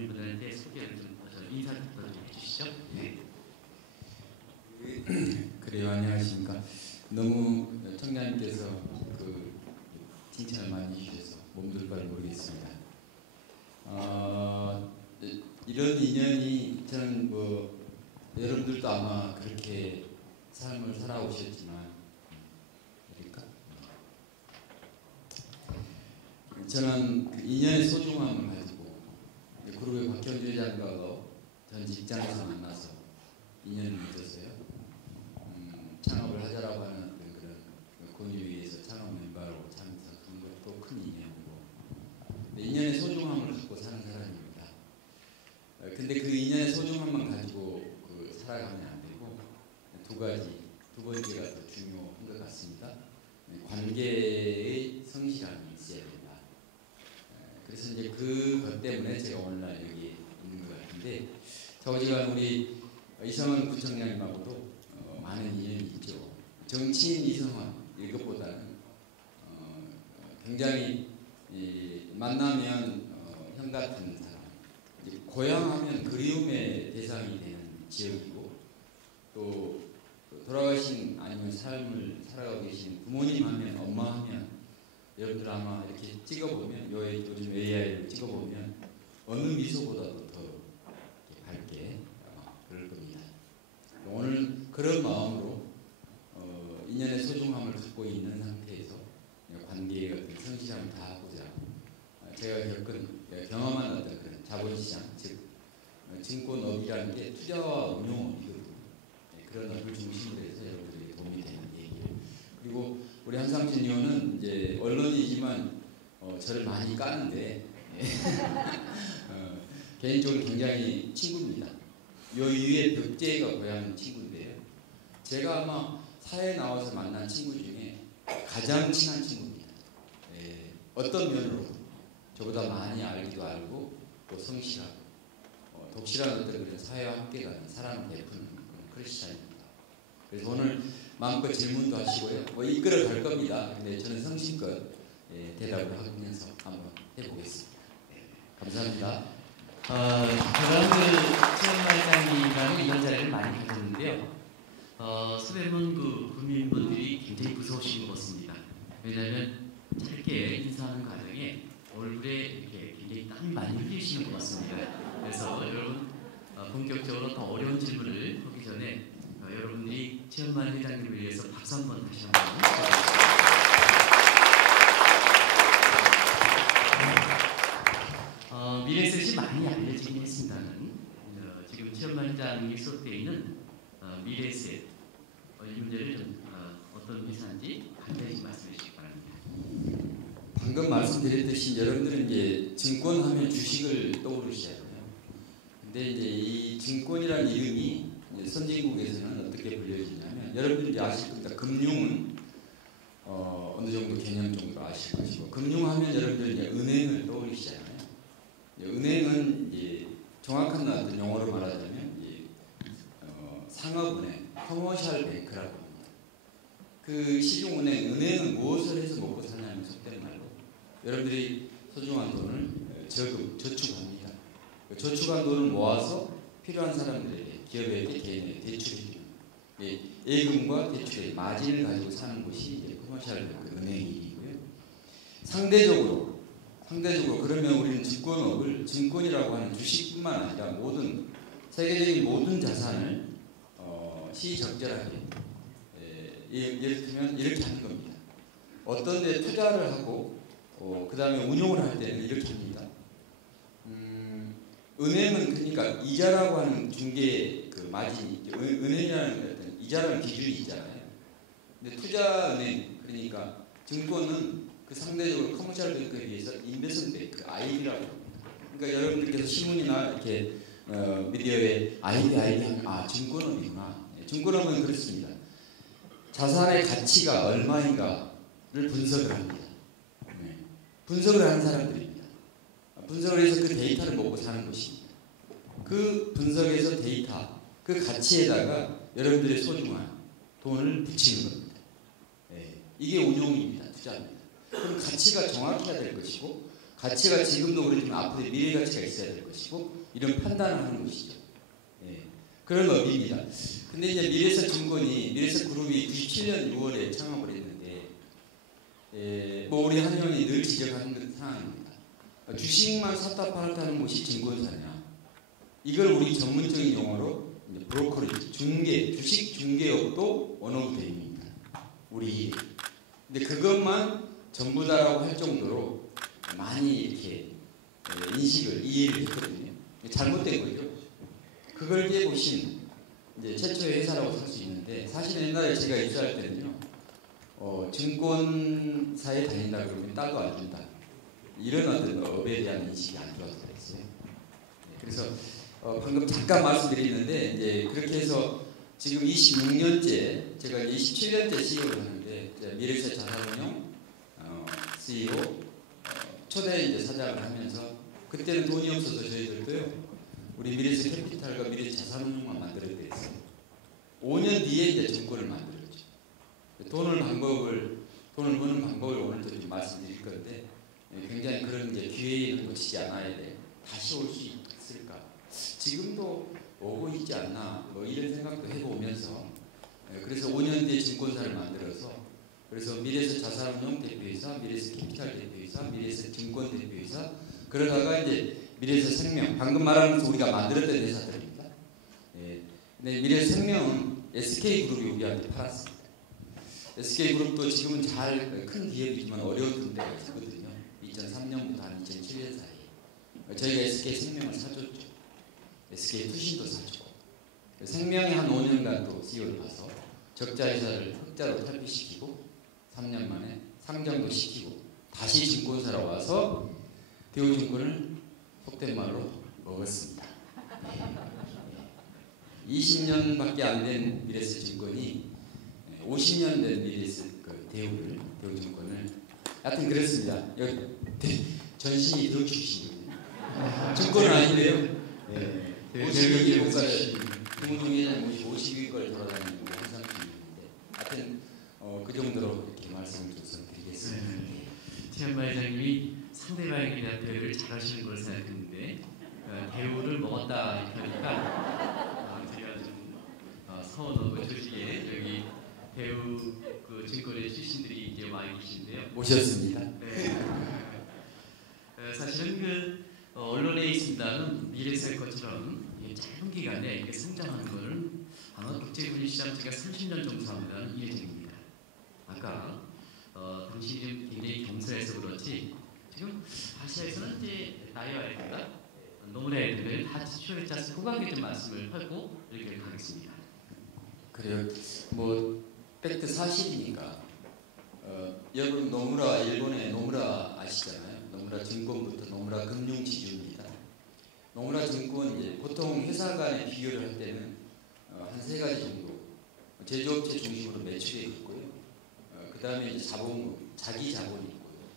국민분들한테 소개를 좀 인사 부탁 좀 해주시죠. 네. 그래요, 안녕하십니까. 너무 청장님께서 그 칭찬을 많이 해주셔서 몸둘 바를 모르겠습니다. 이런 인연이 저는 뭐 여러분들도 아마 그렇게 삶을 살아오셨지만 그러니까 저는 그 인연의 소중함을 가지고 그룹의 박경주 장관과 전 직장에서 만나서 인연을 맺었어요. 창업을 하자라고 하는 그런 권유위에서 창업 멤버로 참석한 것도 큰 인연이고, 인연의 소중함을 갖고 사는 사람입니다. 근데 그 인연의 소중함만 가지고 살아가면 안 되고 두 번째가 더 중요한 것 같습니다. 관계의 성실함이 있어야 된다. 그래서 이제 그것 때문에 제가 오늘날 여기 있는 것 같은데, 어지간 우리 이성원 구청장님하고도 많은 인연이 있죠. 정치인 이성원 이것보다는 굉장히 만나면 형 같은 사람, 고향하면 그리움의 대상이 되는 지역이고, 또 돌아가신 아니면 삶을 살아가고 계신 부모님 하면, 엄마 하면, 여러분들 아마 이렇게 찍어보면, 요즘 AI를 찍어보면 어느 미소보다도 더 밝게 그럴 겁니다. 오늘 그런 마음으로 인연의 소중함을 갖고 있는 상태에서 관계의 어떤 성실함을 다하고자 제가 경험한 어떤 그런 자본시장, 즉 증권업이라는 게 투자와 운용업이거든요. 그런 업을 중심으로 해서 여러분들에게 도움이 되는 얘기예요. 그리고 우리 한상진 의원은 이제 언론이지만 저를 많이 까는데 개인적으로 굉장히 친구입니다. 요 위에 벽제가 고향 친구인데요. 제가 아마 사회에 나와서 만난 친구 중에 가장 친한 친구입니다. 어떤 면으로 저보다 많이 알기도 알고 또 성실하고 독실한 어떤 그런 사회와 함께 가는 사랑을 베푸는 그런 크리스찬입니다. 그래서 오늘 마음껏 질문도 하시고요. 뭐 이끌어 갈 겁니다. 근데 저는 성심껏 대답을 하면서 한번 해보겠습니다. 감사합니다. 제가 최연말장님과는 이런 자리를 많이 가졌는데요. 수배문 국민분들이 굉장히 무서우신 것 같습니다. 왜냐하면 짧게 인사하는 과정에 얼굴에 이렇게 굉장히 땀이 많이 흘리시는 것 같습니다. 그래서 여러분 본격적으로 더 어려운 질문을 하기 전에 여러분들이 최연말 회장님을 위해서 박수 한번 다시 한번 부탁드립니다. 미래셋이 많이 알려지긴 했습니다만 지금 최연말 회장이 소속되어 있는 미래셋 이 문제를 좀 어떤 회사인지 간단히 말씀해 주시기 바랍니다. 방금 말씀드렸듯이 여러분들은 이제 증권하면 주식을 떠오르시잖아요. 근데 이제 이 증권이라는 이름이 선진국에서는 어떻게 불려지냐면, 여러분들이 아실 겁니다. 금융은 어느 정도 개념 정도 아실 것이고, 금융하면 여러분들 이제 은행을 떠올리시잖아요. 은행은 이제 정확한 어떤 용어로 말하자면 상업은행, 커머셜 뱅크라고 합니다. 그 시중은행, 은행은 무엇을 해서 먹고 사냐면 속된 말로 여러분들이 소중한 돈을 저축합니다. 저축한 돈을 모아서 필요한 사람들에게, 기업에게, 개인에게 대출해주는 예금과 대출의 마진을 가지고 사는 것이 이제 커머셜 뱅크, 은행 일이고요. 상대적으로 그러면 우리는 증권업을 증권이라고 하는 주식뿐만 아니라 세계적인 모든 자산을 시적절하게 예를 들면 이렇게 하는 겁니다. 어떤 데 투자를 하고 그 다음에 운용을 할 때는 이렇게 합니다. 은행은 그러니까 이자라고 하는 중개 그 마진이 있죠. 은행이라는 어떤 이자라는 기준이 있잖아요. 근데 투자은행, 그러니까 증권은 그 상대적으로 커머셜 뱅크에 비해서 인베스먼트 뱅크, IB라고 합니다. 그러니까 여러분들께서 신문이나 이렇게 미디어에 IB 하면 증권업이구나. 증권업은 그렇습니다. 자산의 가치가 얼마인가를 분석을 합니다. 분석을 하는 사람들입니다. 분석을 해서 그 데이터를 먹고 사는 것입니다. 그 분석에서 데이터, 그 가치에다가 여러분들의 소중한 돈을 붙이는 겁니다. 이게 운용입니다. 투자입니다. 그럼 가치가 정확해야 될 것이고, 가치가 지금도 그렇지만 앞으로 미래 가치가 있어야 될 것이고 이런 판단을 하는 것이죠. 예. 그런 의미입니다. 근데 이제 미래에셋 그룹이 97년 6월에 창업을 했는데 뭐 우리 한 의원이 늘 지적하는 그 상황입니다. 주식만 샀다 팔았다는 것이 증권사냐? 이걸 우리 전문적인 용어로 브로커리지, 주식 중개업도 원오브 대입니다. 우리 근데 그것만 전부다라고 할 정도로 많이 이렇게 이해를 했거든요. 잘못된 거죠. 그걸 깨보신 이제 최초의 회사라고 할 수 있는데 사실 옛날에 제가 입사할 때는요, 증권사에 다닌다 그러면 따로 안 준다. 이런 어떤 업에 대한 인식이 안 좋아서 그랬어요. 그래서 방금 잠깐 말씀드렸는데 이제 그렇게 해서 지금 26년째 제가 27년째 CEO를 하는데 미래에셋 자산운용 CEO 초대 이제 사장을 하면서 그때는 돈이 없어서 저희들도요 우리 미래에셋 캐피탈과 미래에셋 자산운용만 만들어야 됐어요. 5년 뒤에 이제 증권을 만들었죠. 돈을 버는 방법을 오늘 좀 말씀드릴 건데 굉장히 그런 이제 기회에 놓치지 않아야 돼. 다시 올 수 있을까? 지금도 오고 있지 않나? 뭐 이런 생각도 해보면서 그래서 5년 뒤에 증권사를 만들어서 그래서 미래에셋 자산운용 대표이사, 미래에셋 캐피탈 대표이사, 미래에셋 증권 대표이사 그러다가 이제 미래에셋 생명 방금 말하면서 우리가 만들었던 회사들입니다. 근데 미래에셋 생명은 SK그룹이 우리한테 팔았습니다. SK그룹도 지금은 잘 큰 기업이지만 어려운 데가 있거든요. 2003년부터 한 2007년 사이에 저희가 SK생명을 사줬죠. SK투신도 사주고 생명이 한 5년간 또 CEO를 봐서 적자회사를 흑자로 탈피시키고 3년 만에 상장도 시키고 다시 증권사로 와서 대우증권을 속된 말로 먹었습니다. 20년밖에 안 된 미래에셋 증권이 50년 된 미래에셋 대우증권을 하여튼 그렇습니다. 여기 전신이 대우 출신이거든요. 증권은 아닌데요. 네. 52개 국가를 국무총회장 52개국을 돌아다니는 항상 중인데 하여튼 그 정도로 이렇게 말씀을 좀 드리겠습니다. 최현마 회장님이 상대방에 대한 배려를 잘하시는 걸 생각했는데 대우를 먹었다 하니까 제가 좀 서운하고 조직에 여기 대우 그 증권의 출신들이 이제 와 계신데요. 모셨습니다. 네. 사실은 언론에 있습니다는 미래에셋 것처럼 짧은 기간에 이렇게 성장하는 것은 아마 국제금융시장 제가 30년 정도 합니다는 이해정입니다. 아까 당신이 좀 굉장히 경솔해서 그렇지 지금 아시아에서는 이제 나이와이드가 노무라이드를 다 지출했지 않습니까? 그 관계 좀 말씀을 하고 이렇게 가겠습니다. 그래요. 뭐 팩트 사실이니까 여러분 노무라 일본의 노무라 아시잖아요. 노무라 증권부터 노무라 금융지주입니다. 노무라 증권 이제 보통 회사 간의 비교를 할 때는 한 세 가지 정도 제조업체 중심으로 매출이 있고요. 그 다음에 이제 자기 자본이 있고요.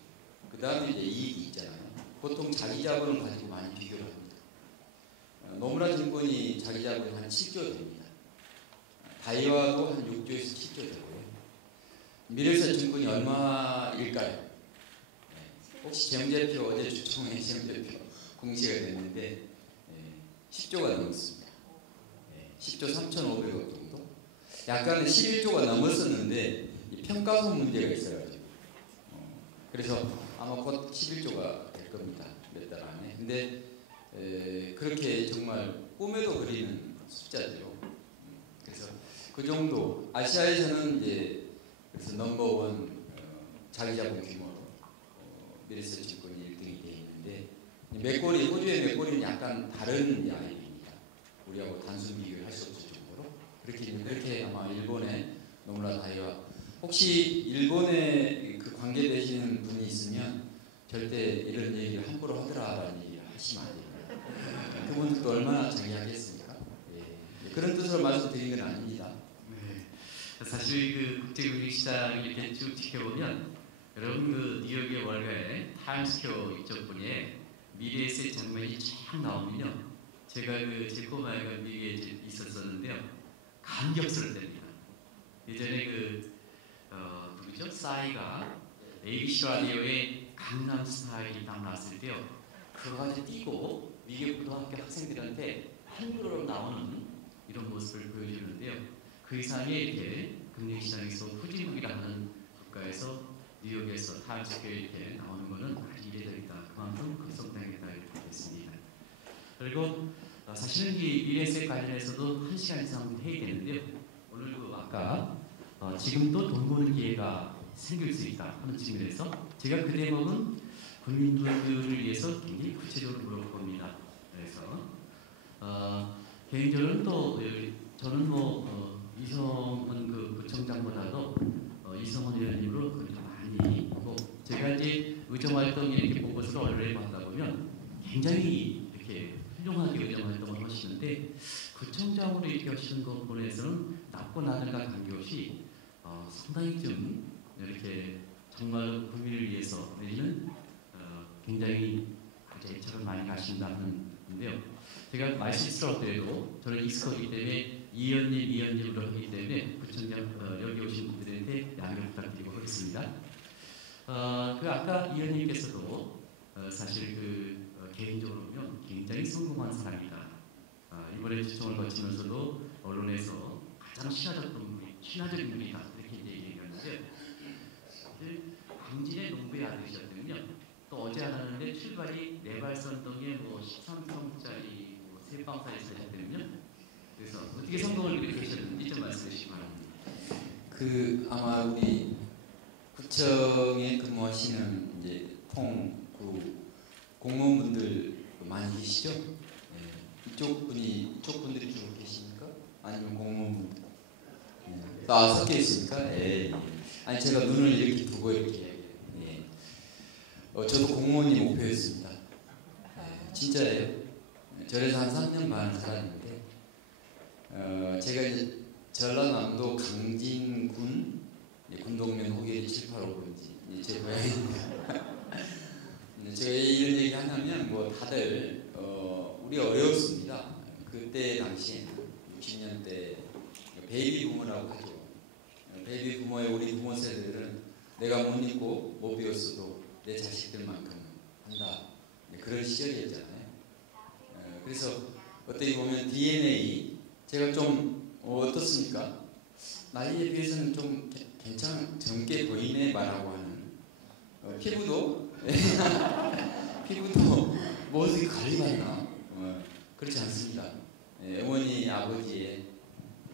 그 다음에 이제 이익이 있잖아요. 보통 자기 자본을 가지고 많이 비교를 합니다. 노무라 증권이 자기 자본이 한 7조 됩니다. 다이와도 한 6조에서 7조 되고요. 미래에셋 증권이 얼마일까요? 혹시 재무제표 어제 주총회 재무제표 공시가 됐는데 10조가 넘었습니다. 10조 3,500억 정도. 약간은 11조가 넘었었는데 평가손 문제가 있어가지고 그래서 아마 곧 11조가 될 겁니다. 몇 달 안에. 근데 그렇게 정말 꿈에도 그리는 숫자죠. 그래서 그 정도 아시아에서는 이제 그래서 넘버원 자기자본 규모로 미래에셋 증권이 1등이 되어 있는데 맥거리 호주의 맥거리는 약간 다른 아이입니다. 우리하고 단순 비교를 할 수 없을 정도로 그렇게 아마 일본의 노무라 다이와 혹시 일본에 그 관계되시는 분이 있으면 절대 이런 얘기를 함부로 하더라라는 얘기를 하시면 안 됩니다. 그분들도 얼마나 장애하겠습니까? 그런 뜻으로 말씀드린 건 아닙니다. 사실 그 국제금융시장을 이렇게 쭉 지켜보면 여러분 그 뉴욕의 월가에 타임스퀘어 이쪽 분에 미래에셋 장면이 쫙 나오면요. 제가 그 제 꼬마애가 미국에 있었었는데요. 감격스럽답니다. 예전에 누구죠? 싸이가 ABC 라디오에 강남 스타일이 딱 나왔을 때요. 그거 가지고 뛰고 미국고등학교 학생들한테 한글로 나오는 이런 모습을 보여주는데요. 그 이상에 이렇게 금융시장에서 후진국이라는 국가에서 뉴욕에서 타임스퀘어에 이렇게 나오는 것은 아주 이례적이다. 그만큼 급속당이다 이렇게 보겠습니다. 그리고 사실은 이 미래세 관련해서도 1시간 이상 회의되는데요. 오늘 그 아까 지금도 돈 버는 기회가 생길 수 있다 하는 측면에서 제가 그 대목은 국민들을 위해서 굉장히 구체적으로 물어봅니다. 그래서 개인적으로는 또 저는 이성원 그 구청장보다도 이성원 의원님으로 많이 보고 제가 이제 의정활동 이렇게 보고서 언론에 받다 보면 굉장히 이렇게 훌륭하게 의정활동을 하시는데 구청장으로 이렇게 하시는 것 보내서는 낮고 낮은과 관계없이 상당히 좀 이렇게 정말 국민을 위해서 내지는 굉장히 아주 애착을 많이 가신다는데요. 제가 말실수하더라도 저는 익숙하기 때문에 이현님으로 하기 때문에 구청장 여기 오신 분들한테 양해를 부탁드리고 하겠습니다. 그 아까 이현님께서도 사실 개인적으로 보면 굉장히 성공한 사람이다. 이번에 추첨을 거치면서도 언론에서 가장 신화적인 분이다 이렇게 얘기했는데 광진의 농부의 아들이셨거든요. 또 어제 하는데 출발이 내발선동에 13평짜리 세방사에 사셨거든요. 그래서 어떻게 성공을 그렇게 하셨는지 좀 말씀해 주시기 바랍니다. 아마 우리 구청에 근무하시는 이제 공무원분들 많이 계시죠? 네. 이쪽 분들이 주로 계십니까? 아니면 공무원분들? 네. 섞여 있습니까? 네. 아니 제가 눈을 이렇게 두고 이렇게. 네. 저도 공무원이 목표였습니다. 네. 진짜예요. 절에서 한 3년 반 살았는데 제가 이제 전라남도 강진군 군동면 호계리 785번지 제 고향입니다. 제가 이런 얘기 하냐면 다들 우리 어려웠습니다. 그때 당시에 60년대 베이비 부모라고 하죠. 베이비 부모의 우리 부모 세대들은 내가 못 입고 못 배웠어도 내 자식들만큼 한다. 그런 시절이었잖아요. 그래서 어떻게 보면 DNA 제가 좀 어떻습니까? 나이에 비해서는 좀 젊게 보이네 말하고 하는 피부도 뭐 어떻게 관리받나? 그렇지 않습니다. 어머니 아버지의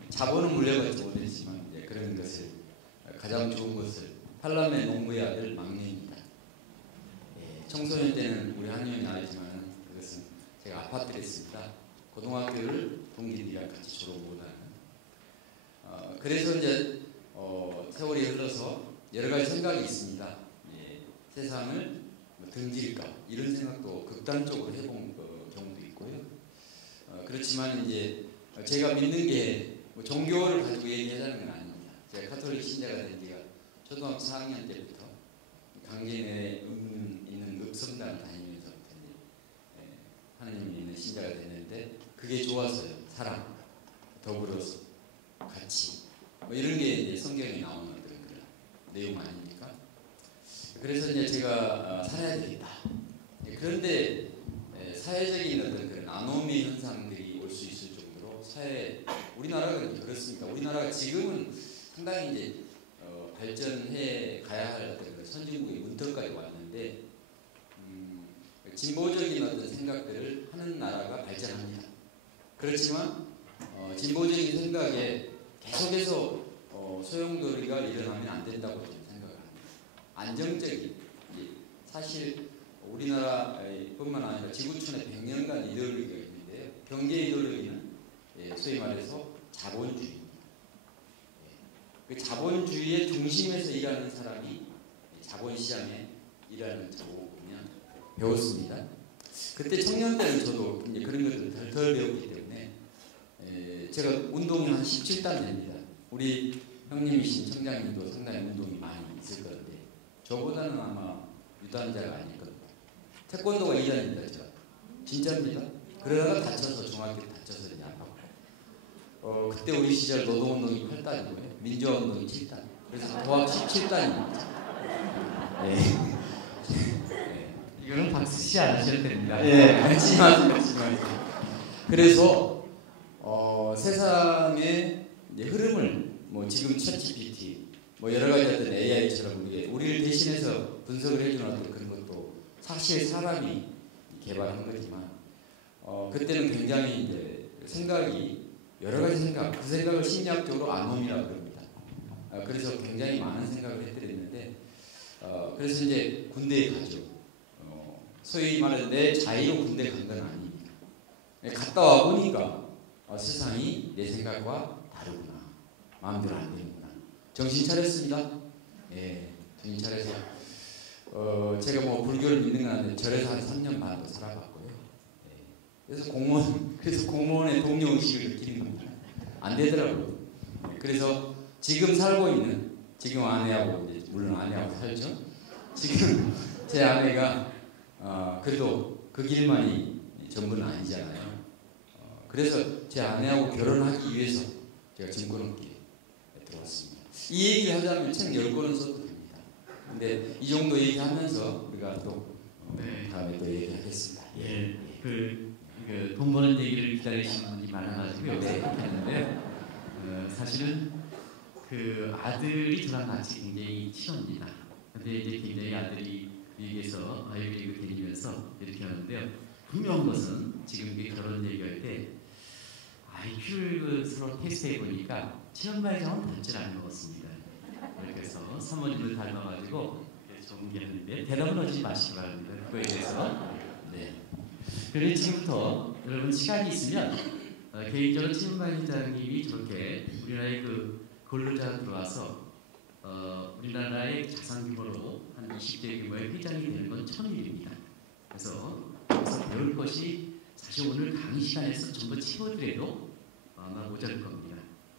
자본은 물려받지 못했지만 그런 것을 가장 좋은 것을 팔남의 농부의 아들 막내입니다. 청소년 때는 우리 한의원이 알지만 그것은 제가 아파트를 했습니다. 고등학교를 동기들이랑 같이 졸업 못하는. 그래서 이제 세월이 흘러서 여러 가지 생각이 있습니다. 세상을 등질까 이런 생각도 극단적으로 해본 경우도 있고요. 그렇지만 이제 제가 믿는 게 종교를 가지고 얘기하자는 건 아닙니다. 제가 가톨릭 신자가 된 지가 초등학교 4학년 때부터 강진에 있는 읍성당 다니면서부터 하나님 믿는 신자가 됐는데 그게 좋아서요. 사랑, 더불어서 같이 이런 게 이제 성경에 나오는 그런 내용 아닙니까? 그래서 이제 제가 살아야 되겠다. 그런데 사회적인 어떤 그런 아노미 현상들이 올 수 있을 정도로 우리나라가 그렇습니다. 우리나라가 지금은 상당히 이제 발전해 가야 할 어떤 선진국의 문턱까지 왔는데 진보적인 어떤 생각들을 하는 나라가 발전합니다. 그렇지만 진보적인 생각에 계속해서 소용돌이가 일어나면 안 된다고 저는 생각을 합니다. 안정적인 사실 우리나라뿐만 아니라 지구촌에 100년간 이데올로기가 있는데요. 경제 이데올로기는 소위 말해서 자본주의입니다. 그 자본주의의 중심에서 일하는 사람이 자본시장에 일하는 저고 보면 배웠습니다. 그때 청년 때는 저도 이제 그런 것들을 덜 배웠기 때문에 제가 운동이 한 17단 됩니다. 우리 형님이신 청장님도 상당히 운동이 많이 있을 건데 저보다는 아마 유단자가 아닐 겁니다. 태권도가 2단입니다. 제가. 진짜입니다. 그러다가 다쳐서 중학교 때 다쳐서 이제 아파고 그때 우리 시절 노동운동이 8단이고요. 민주화운동이 7단. 그래서 도합 17단입니다. 네. 이거는 박수 씨 안 하셔도 됩니다. 예, 앉지 마세요. 그래서 세상의 이제 흐름을 뭐 지금 챗GPT 뭐 여러 가지 어떤 AI처럼 우리를 대신해서 분석을 해주는 어떤 그런 것도 사실 사람이 개발한 거지만 그때는 굉장히 이제 생각이 여러 가지 생각, 그 생각을 심리학적으로 아놈이라고 그럽니다. 그래서 굉장히 많은 생각을 해드렸는데 그래서 이제 군대에 가죠. 소위 말해 내 자의로 군대 간 건 아닙니다. 갔다 와 보니까 세상이 내 생각과 다르구나. 마음대로 안 되는구나. 정신 차렸습니다. 예, 정신 차려서 제가 뭐 불교를 믿는 건 아닌데 절에서 한 3년 반도 살아봤고요. 예, 그래서 공무원의 동료 의식을 느끼는 겁니다. 안 되더라고요. 그래서 지금 살고 있는 지금 아내하고 이제 물론 아내하고 살죠. 지금 제 아내가 그래도 그 길만이 전부는 아니잖아요. 그래서 제 아내하고 결혼하기 위해서 제가 증권업계에 들어왔습니다. 이 얘기를 하자면 책 10권은 써도 됩니다. 근데 이 정도 얘기하면서 우리가 또 다음에 또 얘기하겠습니다. 예, 돈 버는 얘기를 기다리시는 분이 많아가지고 여기서 했는데 사실은 그 아들이 저랑 같이 굉장히 친합니다. 근데 이제 굉장히 아들이 미국에서 아이비리그 다니면서 이렇게 하는데요. 분명한 것은 지금 결혼 얘기할 때 IQ를 서로 테스트해 보니까 체험발장은 닮질 않은 것 같습니다. 그래서 사모님을 닮아가지고 정리하는데 대답은 하지 마시기 바랍니다. 그거에 대해서. 네. 그래서 지금부터 여러분 시간이 있으면 개인적으로 최은만 회장님이 저렇게 우리나라의 그 근로자 들어와서 우리나라의 자산 규모로 한 20대 규모의 회장이 되는 건 처음입니다. 그래서 배울 것이 사실 오늘 강의 시간에서 전부 채워드려도 아마 모자랄 겁니다.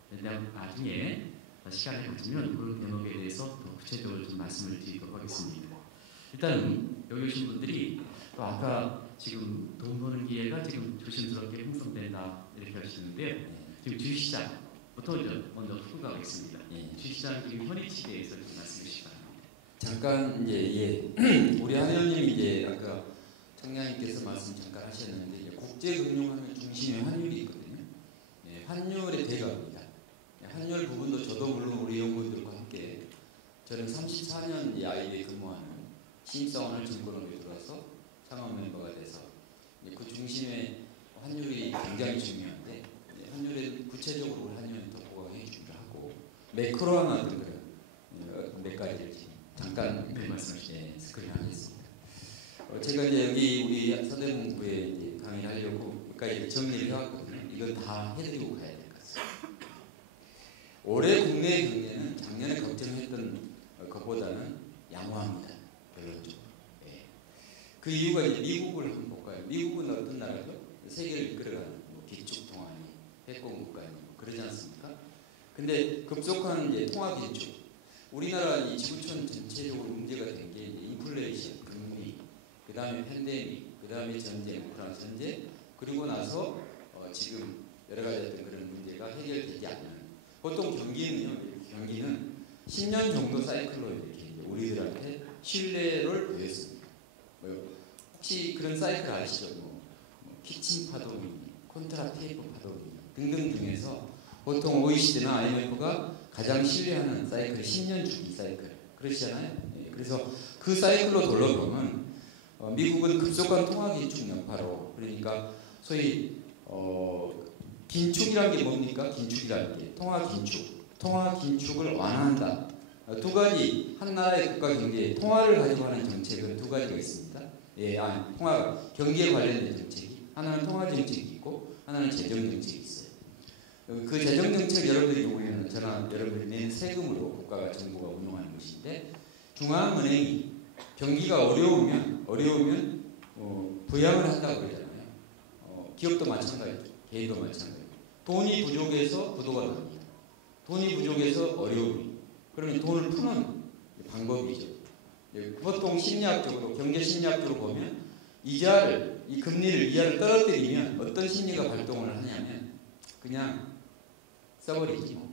그런데 나중에 시간을 가지면 그런 대목에 대해서 더 구체적으로 좀 말씀을 드리도록 하겠습니다. 일단 여기 오신 분들이 또 아까 지금 돈 버는 기회가 지금 조심스럽게 형성된다 이렇게 하시는데요. 지금 주식시장부터 먼저 풀고 가겠습니다. 주식시장 지금 현위치에 대해서 좀 말씀해 주시기 바랍니다. 잠깐 이제 우리 한 의원님 이제 아까 청량님께서 말씀 잠깐 하셨는데 이제 국제금융하면 중심에 환율이 있거든요. 예, 환율의 대가입니다. 환율 부분도 저도 물론 우리 연구원들과 함께 저는 34년 이 아이비에 근무하는 신입사원을 증권업에 들어와서 창업 멤버가 돼서 그 중심에 환율이 굉장히 중요한데 환율에 구체적으로 환율은 더 보강해 주기로 하고 매크로한 어떤 그런 몇 가지를 지금 잠깐 스크린하겠습니다. 제가 이제 여기 우리 서대문구에 강의를 하려고 몇 가지 정리를 해왔거든요. 이건 다 해드리고 가야 될 것 같습니다. 올해 국내 경제는 작년에 걱정했던 것보다는 양호합니다. 결론적으로. 네. 그 이유가 이제 미국을 한번 볼까요? 미국은 어떤 나라죠? 세계를 이끌어가는 뭐 기축통화니 패권 국가니 그러지 않습니까? 근데 급속한 이제 통화 긴축. 우리나라 이 지구촌 전체적으로 문제가 된 게 인플레이션, 금리, 그 다음에 팬데믹, 그 다음에 전쟁, 우크라이나 전쟁, 그리고 나서 지금 여러 가지 어떤 그런 문제가 해결되지 않는. 보통 경기는 10년 정도 사이클로 이렇게 우리들한테 신뢰를 보였습니다. 혹시 그런 사이클 아시죠? 키친 파동이니, 콘트라 테이프 파동이니 등등 중에서 보통 OECD나 IMF가 가장 신뢰하는 사이클이 10년 주기 사이클 그러시잖아요. 그래서 그 사이클로 돌아보면 미국은 급속한 통화 긴축 여파로 그러니까 소위 긴축이란 게 뭡니까? 긴축이란 게 통화 긴축을 완화한다. 두 가지 한 나라의 국가 경제에 통화를 가지고 하는 정책은 두 가지가 있습니다. 통화 경기에 관련된 정책이 하나는 통화 정책이 있고 하나는 재정 정책이 있어요. 그 재정 정책 여러분들이 우리는 저나 여러분들이 내는 세금으로 국가가 정부가 운영하는 것인데 중앙은행이 경기가 어려우면 부양을 한다고 그러잖아요. 기업도 마찬가지죠. 개인도 마찬가지죠. 돈이 부족해서 부도가 납니다. 돈이 부족해서 어려움이. 그러면 돈을 푸는 방법이죠. 보통 심리학적으로 경제 심리학적으로 보면 이 금리를 떨어뜨리면 어떤 심리가 발동을 하냐면 그냥 써버리지 뭐.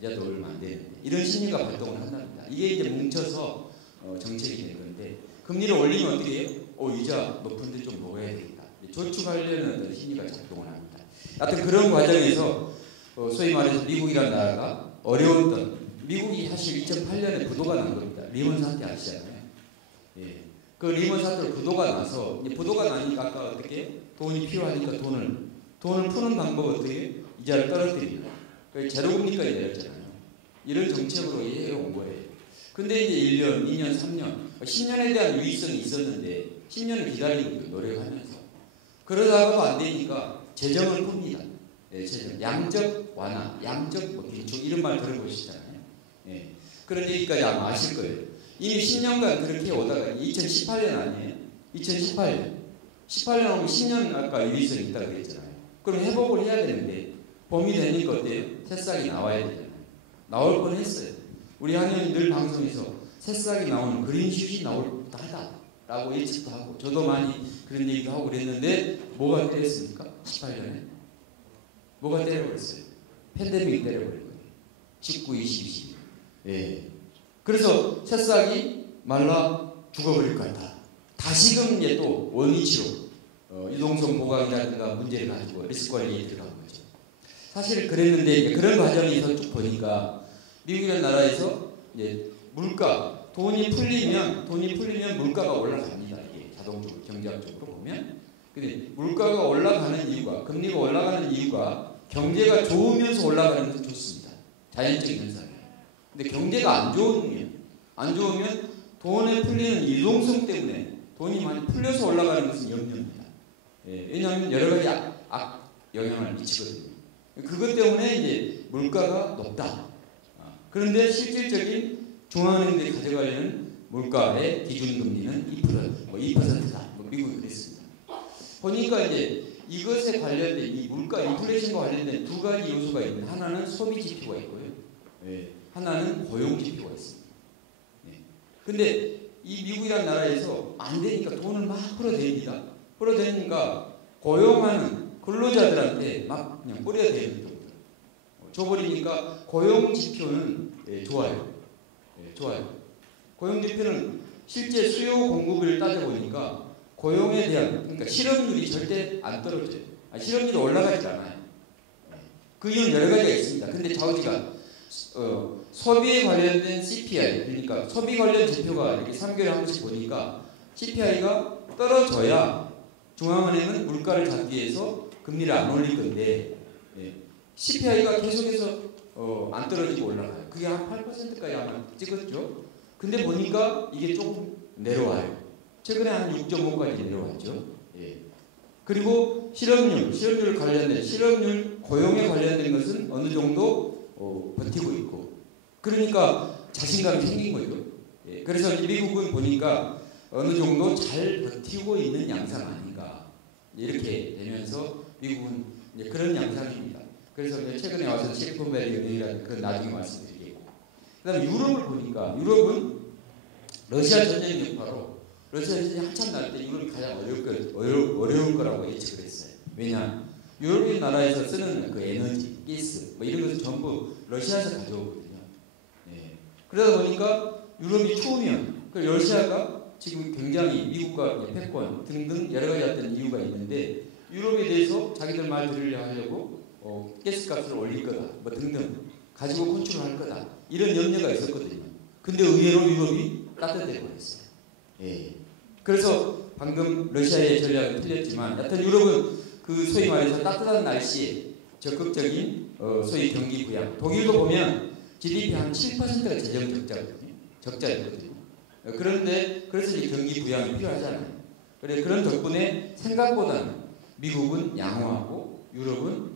이자도 얼마 안 되는데 이런 심리가 발동을 한답니다. 이게 이제 뭉쳐서 정책이 된 건데 금리를 올리면 어떻게 해요? 이자 높은데 좀 먹어야 되겠다. 저축하려는 어떤 심리가 작동을 합니다. 하여튼 그런 과정에서 소위 말해서 미국이라는 나라가 어려웠던, 미국이 사실 2008년에 부도가 난 겁니다. 리먼 사태 아시잖아요. 예. 그 리먼 사태로 부도가 나서, 부도가 나니까 아까 어떻게 돈이 필요하니까 돈을 푸는 방법 어떻게 이자를 떨어뜨립니다. 제로금리까지 내렸잖아요. 이런 정책으로 해온 거예요. 근데 이제 1년, 2년, 3년, 10년에 대한 유의성이 있었는데 10년을 기다리고 노력하면서 그러다가도 안 되니까 재정을 풉니다. 예, 재정. 양적 완화, 양적 긴축 이런 말 들어보시잖아요. 예. 그런 얘기까지 아마 아실 거예요. 이미 10년간 그렇게 오다가 2018년 아니에요? 2018년. 18년 오면 10년 아까 유의성이 있다고 그랬잖아요. 그럼 회복을 해야 되는데 봄이 되니까 어때요? 새싹이 나와야 되잖아요. 나올 뻔했어요. 우리 한의원이 늘 방송에서 새싹이 나오는 그린슛이 나올 듯하다라고 예측도 하고 저도 많이 그런 얘기도 하고 그랬는데 뭐가 때렸습니까? 18년에 뭐가 때려버렸어요? 팬데믹이 때려버린 거예요. 19, 20, 20. 예. 그래서 새싹이 말라 죽어버릴 것 같다. 다시금 이제 또 원위치로 유동성 보강이라든가 문제를 가지고 리스크 관리에 들어간 거죠. 사실 그랬는데 이제 그런 과정에서 쭉 보니까 미국이라는 나라에서 이제 물가 돈이 풀리면 물가가 올라갑니다. 이게 자동적으로 경제학적으로 보면. 근데 물가가 올라가는 이유가 금리가 올라가는 이유가 경제가 좋으면서 올라가는 것은 좋습니다. 자연적인 현상이에요. 근데 경제가 안 좋으면 돈에 풀리는 유동성 때문에 돈이 많이 풀려서 올라가는 것은 염려입니다. 예, 왜냐하면 여러 가지 악 영향을 미치거든요. 그것 때문에 이제 물가가 높다. 그런데 실질적인 중앙은행들이 가져가려는 물가의 기준금리는 2%다. 미국이 그랬습니다. 보니까 이제 이것에 관련된 이 물가 인플레이션과 관련된 두 가지 요소가 있는데 하나는 소비 지표가 있고요. 예, 하나는 고용 지표가 있습니다. 예. 근데 이 미국이라는 나라에서 안 되니까 돈을 막 풀어댑니다. 풀어대니까 고용하는 근로자들한테 막 그냥 뿌려야 되는 겁니다. 줘버리니까 고용 지표는 좋아요. 좋아요. 고용 지표는 실제 수요 공급을 따져보니까 고용에 대한 그러니까 실업률이 절대 안 떨어져요. 실업률이 올라가지 않아요. 그 이유는 여러 가지가 있습니다. 근데 좌우지간 소비에 관련된 CPI 그러니까 소비 관련 지표가 이렇게 3개월에 한 번씩 보니까 CPI가 떨어져야 중앙은행은 물가를 잡기 위해서 금리를 안 올릴 건데 CPI가 계속해서 안 떨어지고 올라가요. 그게 한 8%까지 아마 찍었죠. 근데 보니까 이게 조금 내려와요. 최근에 한 6.5까지 내려왔죠. 예. 그리고 실업률 관련된 실업률 고용에 관련된 것은 어느 정도 버티고 있고 그러니까 자신감이 생긴 거죠. 예. 그래서 미국은 보니까 어느 정도 잘 버티고 있는 양상 아닌가 이렇게 되면서 미국은 이제 그런 양상입니다. 그래서 최근에 와서 실리콘밸리 은행이라는 그건 나중에 말씀드리겠고 그다음에 유럽을 보니까 유럽은 러시아 전쟁 여파로 러시아 전쟁이 한참 날 때 유럽이 가장 어려울 거라고 예측을 했어요. 왜냐 유럽인 나라에서 쓰는 그 에너지, 가스 뭐 이런 것을 전부 러시아에서 가져오거든요. 예. 그러다 보니까 유럽이 추우면 그 러시아가 지금 굉장히 미국과 패권 등등 여러 가지 어떤 이유가 있는데 유럽에 대해서 자기들 말 들으려 하려고 가스값을 올릴 거다 뭐 등등 가지고 컨트롤 할 거다 이런 염려가 있었거든요. 근데 의외로 유럽이 따뜻해 버렸어요. 예. 그래서 방금 러시아의 전략은 틀렸지만 하여튼 유럽은 그 소위 말해서 따뜻한 날씨에 적극적인 소위 경기 부양 독일도 보면 GDP 한 7%가 재정 적자였거든요. 그런데 그래서 이제 경기 부양이 필요하잖아요. 그런 덕분에 생각보다는 미국은 양호하고 유럽은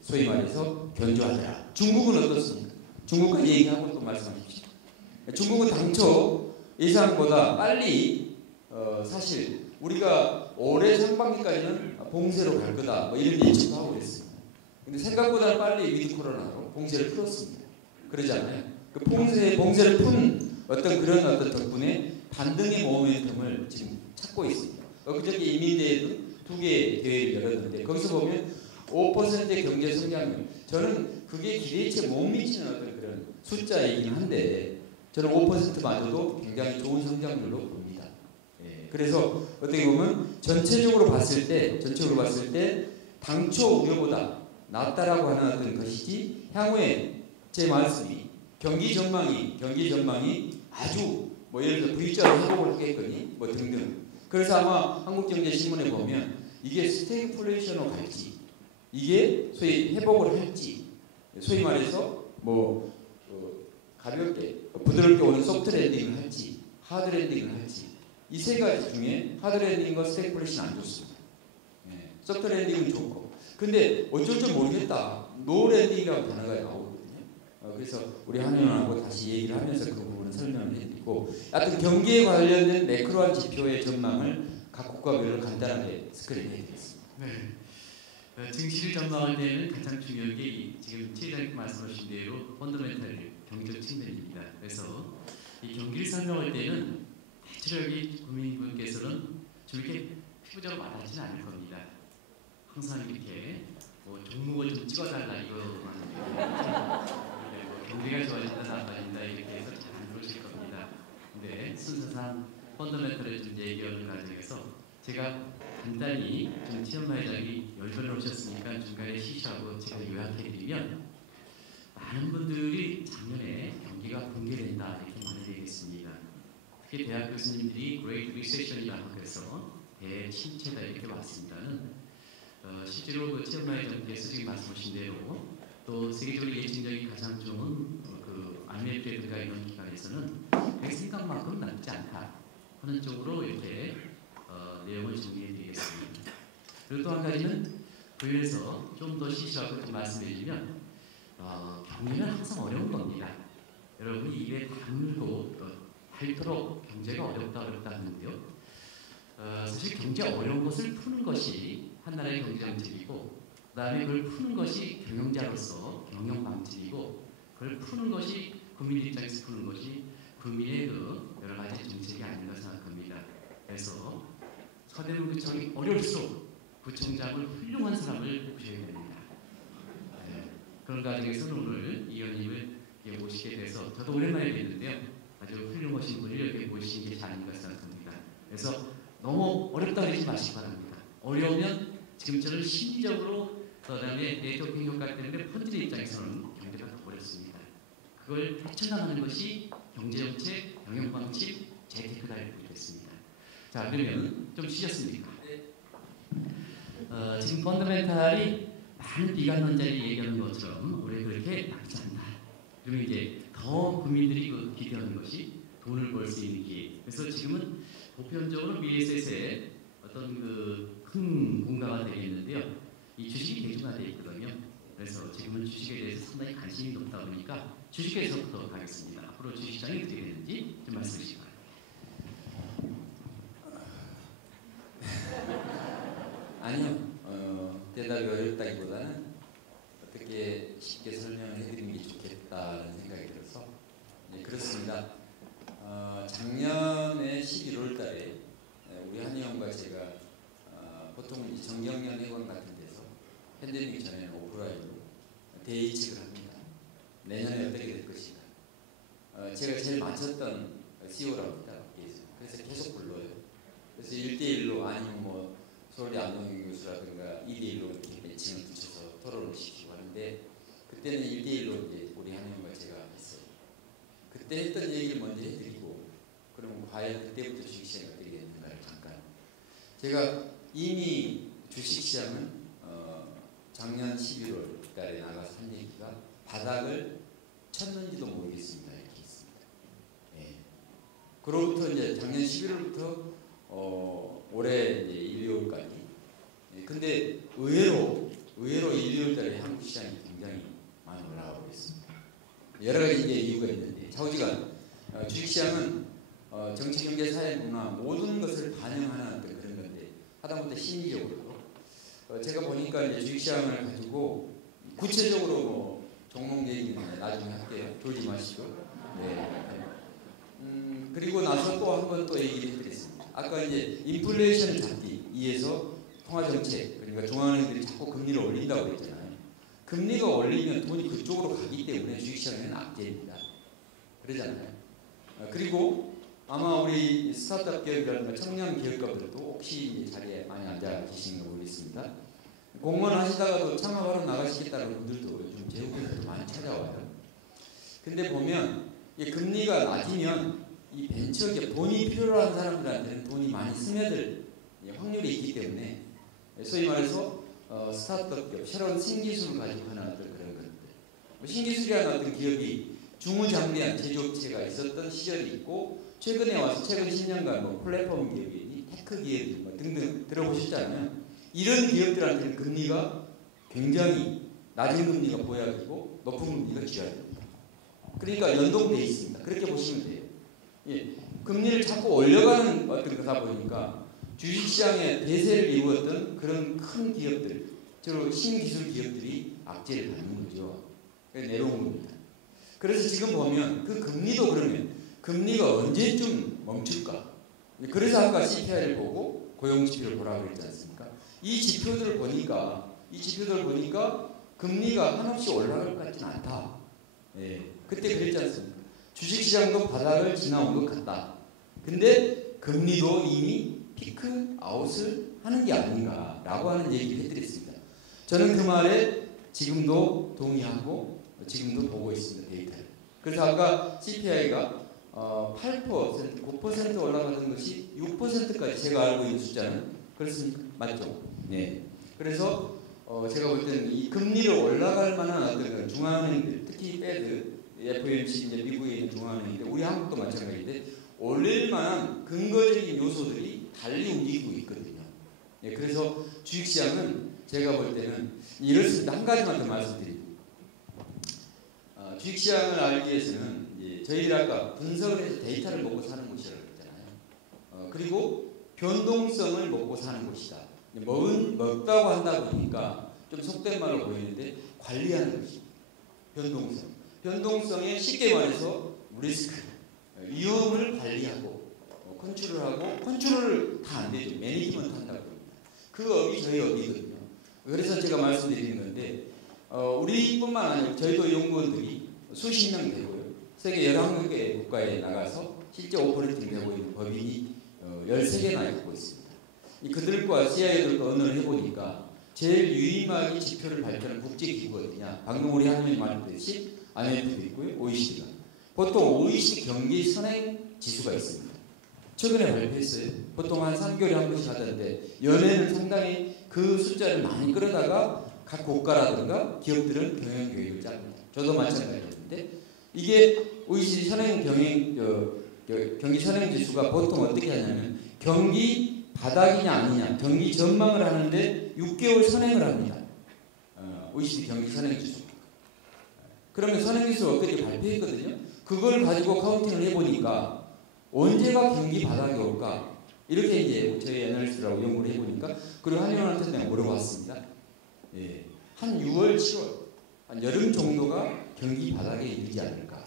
소위 말해서 견조하더라. 중국은 어떻습니까? 중국까지 얘기하고 또 말씀하십시오. 중국은 당초 예상보다 빨리 사실 우리가 올해 상반기까지는 봉쇄로 갈 거다 뭐 이런 예측도 하고 그랬습니다. 근데 생각보다 빨리 위드 코로나로 봉쇄를 풀었습니다. 그러지 않아요? 그 봉쇄를 푼 어떤 덕분에 반등의 모멘텀을 지금 찾고 있습니다. 그저께 이민대에도 2개 대회를 열었는데 거기서 보면 5%의 경제 성장률 저는 그게 기대치에 못 미치는 어떤 그런 숫자이긴 한데 저는 5%마저도 굉장히 좋은 성장률로 봅니다. 예, 그래서 어떻게 보면 전체적으로 봤을 때 당초 우려보다 낫다라고 하는 어떤 것이지 향후에 제 말씀이 경기 전망이 아주 뭐 예를 들어 V자로 회복을 하겠거니 뭐 등등. 그래서 아마 한국경제신문에 보면 이게 스태그플레이션으로 갈지 이게 소위 회복을 할지 소위 말해서 뭐 가볍게 부드럽게 오는 소프트 랜딩을 할지 하드 랜딩을 할지 이 세 가지 중에 하드 랜딩과 스태그플레이션 안 좋습니다. 네. 소프트 랜딩은 좋고 근데 어쩔 줄 모르겠다. 노 랜딩이라고 단어가 나오거든요. 그래서 우리 한의원하고 다시 얘기를 하면서 그 부분을 설명을 해드리고 하여튼 경기에 관련된 매크로한 지표의 전망을 각 국가별로 간단하게 스크린 해드리겠습니다. 네. 증시를 전망할 때는 가장 중요한 게 지금 최 이사님 말씀하신 대로 펀더멘탈 경제적 측면입니다. 그래서 이 경기를 설명할 때는 대체적인 국민분께서는 좀 이렇게 피부적으로 와닿지는 않을 겁니다. 항상 이렇게 뭐 종목을 좀 찍어달라 이거만 경기가 좋아진다 나빠진다 이렇게 해서 잘 안 그러실 겁니다. 근데 순서상 펀더멘탈을 좀 얘기하는 과정에서 제가 간단히 좀 최연마 회장이 10번을 오셨으니까 중간에 쉬시하고 제가 요약해드리면 많은 분들이 작년에 경기가 붕괴된다 이렇게 말해드리겠습니다. 특히 대학 교수님들이 Great Recession이라고 해서 대침체다 이렇게 왔습니다는 실제로 그 최연마 회장께서 지금 말씀하신 대로 또 세계적으로 예측력이 가장 좋은 그 IMF 들어가 있는 기관에서는 그 생각만큼 남지 않다 하는 쪽으로 이렇게 내용을 정리해드리겠습니다. 그리고 또 한 가지는 그에서 좀 더 시시하고 좀 말씀해주면 경기는 항상 어려운 겁니다. 여러분이 입에 다물고 닳도록 경제가 어렵다 하는데요. 사실 경제 어려운 것을 푸는 것이 한 나라의 경제 정책이고 그 다음에 그걸 푸는 것이 경영자로서 경영 방침이고 그걸 푸는 것이 국민 입장에서 푸는 것이 국민의 그 여러 가지 정책이 아닌가 생각합니다. 그래서 서대문구청이 어려울수록 구청장을 훌륭한 사람을 모셔야 됩니다. 네. 그런 과정에서는 오늘 이 의원님을 모시게 돼서 저도 오랜만에 뵀는데요. 아주 훌륭하신 분을 이렇게 모시는 게 아닌가 생각합니다. 그래서 너무 어렵다 그러지 마시기 바랍니다. 어려우면 지금처럼 심리적으로 그다음에 네트워크 효과 때문에 펀드의 입장에서는 경제가 더 어렵습니다. 그걸 헤쳐나가는 것이 경제정책, 경영방침, 재테크다 이렇게 됐습니다. 자 그러면 좀 쉬셨습니까? 지금 펀더멘탈이 많은 비관론자들이 얘기하는 것처럼 우리 그렇게 낮지 않다. 그러면 이제 더 국민들이 기대하는 것이 돈을 벌 수 있는 기회. 그래서 지금은 보편적으로 미래세에 어떤 큰 공가가 되겠는데요. 이 주식이 대중화되어 있거든요. 그래서 지금은 주식에 대해서 상당히 관심이 높다 보니까 주식에서부터 가겠습니다. 앞으로 주식시장이 어떻게 되는지 좀 말씀해 주시기 바랍니다. 아니요. 대답이 어렵다기보다는 어떻게 쉽게 설명을 해드리는 게 좋겠다는 생각이 들어서 그렇습니다. 작년에 11월 달에 우리 한의원과 제가 보통 정경련 회관 같은 데서 팬데믹 전에는 오프라인으로 대의책을 합니다. 내년에 어떻게 될 것인가. 제가 제일 맞췄던 CEO랍니다. 그래서 계속 불러요. 그래서 1대1로 아니면 뭐 서울대 안동경 교수라든가 2대1로 이렇게 매칭을 붙여서 토론을 시키고 하는데 그때는 1대1로 이제 우리 한의원과 제가 했어요. 그때 했던 얘기를 먼저 해드리고 그러면 과연 그때부터 주식시장이 어떻게 됐는가를 잠깐. 제가 이미 주식시장은 작년 11월 달에 나가서 한 얘기가 바닥을 쳤는지도 모르겠습니다. 이렇게 했습니다. 예. 그로부터 이제 작년 11월부터 올해 이제 1, 2월까지. 예. 근데 의외로 1, 2월 달에 한국 시장이 굉장히 많이 올라가고 있습니다. 여러 가지 이제 이유가 있는데 좌우지간 주식시장은 정치, 경제, 사회, 문화 모든 것을 반영하는 어떤 그런 건데 하다못해 심리적으로도 제가 보니까 이제 주식시장을 가지고 구체적으로 뭐 종목 얘기는 나중에 할게요. 졸지 마시고. 네. 그리고 나서 또 한 번 또 얘기를 해드리겠습니다. 아까 이제 인플레이션 잡기 위해서 통화정책 그러니까 중앙은행들이 자꾸 금리를 올린다고 했잖아요. 금리가 올리면 돈이 그쪽으로 가기 때문에 주식시장은 악재입니다. 그러잖아요. 그리고 아마 우리 스타트업 기업이라든가 청년 기업가들도 혹시 이 자리에 많이 앉아 계시는 거 모르겠습니다. 공무원 하시다가도 창업하러 나가시겠다는 분들도 요즘 제국에서도 많이 찾아와요. 근데 보면 이 금리가 낮으면 이 벤처기업, 돈이 필요한 사람들한테는 돈이 많이 스며들 확률이 있기 때문에 소위 말해서 스타트업 기업, 새로운 신기술을 가지고 하는 어떤 그런 것들, 신기술이라는 어떤 기업이 중후장대한 제조업체가 있었던 시절이 있고 최근에 와서 최근 10년간 뭐 플랫폼 기업이니 테크 기업이 뭐 등등 들어보셨잖아요. 이런 기업들한테는 금리가 굉장히 낮은 금리가 보여지고 높은 금리가 쥐어야 됩니다. 그러니까 연동되어 있습니다. 그렇게 보시면 돼요. 예, 금리를 자꾸 올려가는 어떤 거다 보니까 주식시장에 대세를 이루었던 그런 큰 기업들, 주로 신기술 기업들이 악재를 받는 거죠. 내려온 겁니다. 그래서 지금 보면 그 금리도 그러면 금리가 언제쯤 멈출까? 그래서 아까 CPI를 보고 고용지표를 보라고 그랬지 않습니까? 이 지표들을 보니까 금리가 한없이 올라갈 것 같지는 않다. 예, 그때 그랬지 않습니까? 주식시장도 바닥을 지나온 것 같다. 근데 금리도 이미 피크 아웃을 하는 게 아닌가라고 하는 얘기를 해드렸습니다. 저는 그 말에 지금도 동의하고 지금도 보고 있습니다. 데이터를. 그래서 아까 CPI가 8%, 9% 올라가는 것이 6%까지 제가 알고 있는 숫자는 그렇습니까? 맞죠? 네. 그래서 제가 볼 때는 이 금리를 올라갈 만한 어떤 중앙은행들, 특히 페드, FOMC 이제 미국에 있는 중앙은행인데 우리 한국도 마찬가지인데 올릴 만한 근거적인 요소들이 달리 움직이고 있거든요. 예, 그래서 주식시장은 제가 볼 때는 이렇습니다. 한 가지만 더 말씀드립니다. 주식시장을 알기 위해서는 저희들이 아까 분석을 해서 데이터를 먹고 사는 곳이라고 했잖아요. 그리고 변동성을 먹고 사는 곳이다. 먹다고 한다 보니까 좀 속된 말로 보이는데 관리하는 것이 변동성에 쉽게 말해서 리스크, 위험을 관리하고 컨트롤하고 컨트롤을 다 안 되죠. 매니지먼트 한다고 합니다. 그 업이 저희 업이거든요. 그래서 제가 말씀드리는 건데 우리뿐만 아니라 저희도 연구원들이 수십 명 되고요. 세계 11개 국가에 나가서 실제 오퍼레이팅 되고 있는 법인이 13개나 갖고 있습니다. 그들과 CIA들과 언어를 해보니까 제일 유의미하게 지표를 발표하는 국제기구거든요. 방금 우리 한명이 말했듯이 IMF도 있고요. OECD가. 보통 OECD 경기 선행 지수가 있습니다. 최근에 발표했어요. 보통 한 3개월에 한 번씩 하던데 연예는 상당히 그 숫자를 많이 끌어다가 각 국가라든가 기업들은 경영 계획을 짭니다. 저도 마찬가지였는데 이게 OECD 선행 경기 선행 지수가 보통 어떻게 하냐면 경기 바닥이냐 아니냐 경기 전망을 하는데 6개월 선행을 합니다. OECD 경기 선행 지수. 그러면 선행 지수 어떻게 발표했거든요. 그걸 가지고 카운팅을 해보니까 언제가 경기 바닥이 올까? 이렇게 이제 저희 애널리스트라고 연구를 해보니까 그리고 한의원한테 내가 물어봤습니다. 예, 한 6월, 7월, 한 여름 정도가 경기 바닥에 이르지 않을까?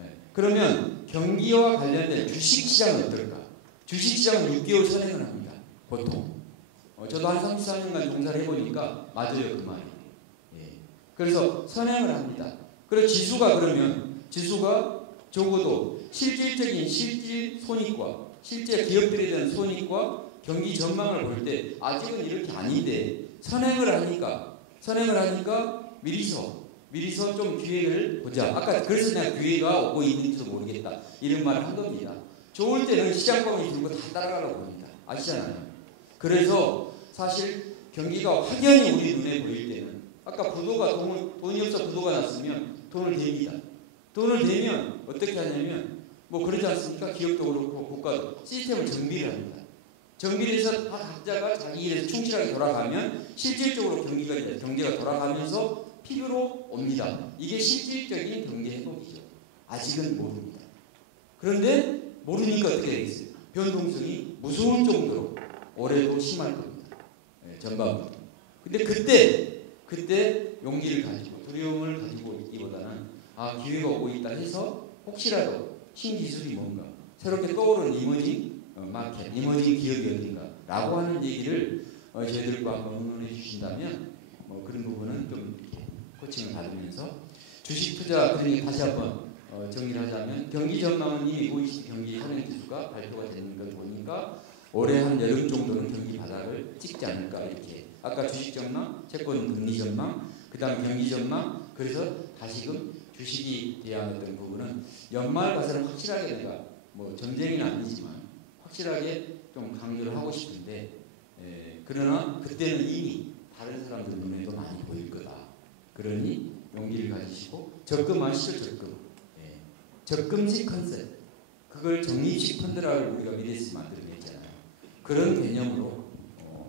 예, 그러면 경기와 관련된 주식시장은 어떨까? 주식시장은 6개월 선행을 합니다. 보통. 저도 한 34년간 종사를 해보니까 맞아요 그 말이. 예, 그래서 선행을 합니다. 그래서 지수가 적어도 실질적인 실질 손익과 실제 기업들에 대한 손익과 경기 전망을 볼 때 아직은 이렇게 아닌데 선행을 하니까 미리서 좀 기회를 보자. 아까 그래서 내가 기회가 오고 있는지도 모르겠다 이런 말을 한 겁니다. 좋을 때는 시장권이 들고 다 따라가려고 합니다. 아시잖아요. 그래서 사실 경기가 확연히 우리 눈에 보일 때는 아까 돈이 없어 부도가 났으면 돈을 댑니다. 돈을 대면 어떻게 하냐면 뭐 그러지 않습니까? 기업도 그렇고 국가도 시스템을 정비를 합니다. 정비를 해서 각자가 자기 일에서 충실하게 돌아가면 실질적으로 경제가 돌아가면서 피부로 옵니다. 이게 실질적인 경제 회복이죠. 아직은 모릅니다. 그런데 모르니까 어떻게 되겠어요? 변동성이 무서울 정도로 올해도 심할 겁니다. 네, 전반부. 근데 그때 용기를 가지고 두려움을 가지고 있기보다는 기회가 오고 있다 해서 혹시라도 신기술이 뭔가 새롭게 떠오르는 이머징 마켓, 이머징 기업이 어딘가라고 하는 얘기를 저희들과 한번 응원해 주신다면 그런 부분은 좀 이렇게 코칭을 받으면서 주식 투자 그러니 다시 한번 정리를 하자면 경기 전망은 이미 OECD 경기 현행 지수가 발표가 되는 걸 보니까 올해 한 여름 정도는 경기 바닥을 찍지 않을까 이렇게. 아까 주식 전망, 채권 금리 전망, 그다음 경기 전망. 그래서 다시금 주식이 대항했던 부분은 연말 가서는 확실하게 내가 뭐 전쟁은 아니지만 확실하게 좀 강조를 하고 싶은데 그러나 그때는 이미 다른 사람들 눈에도 많이 보일 거다. 그러니 용기를 가지시고 적금하시죠. 적금식 컨셉. 그걸 적립식 펀드라고 우리가 미래에서 만들어냈잖아요. 그런 개념으로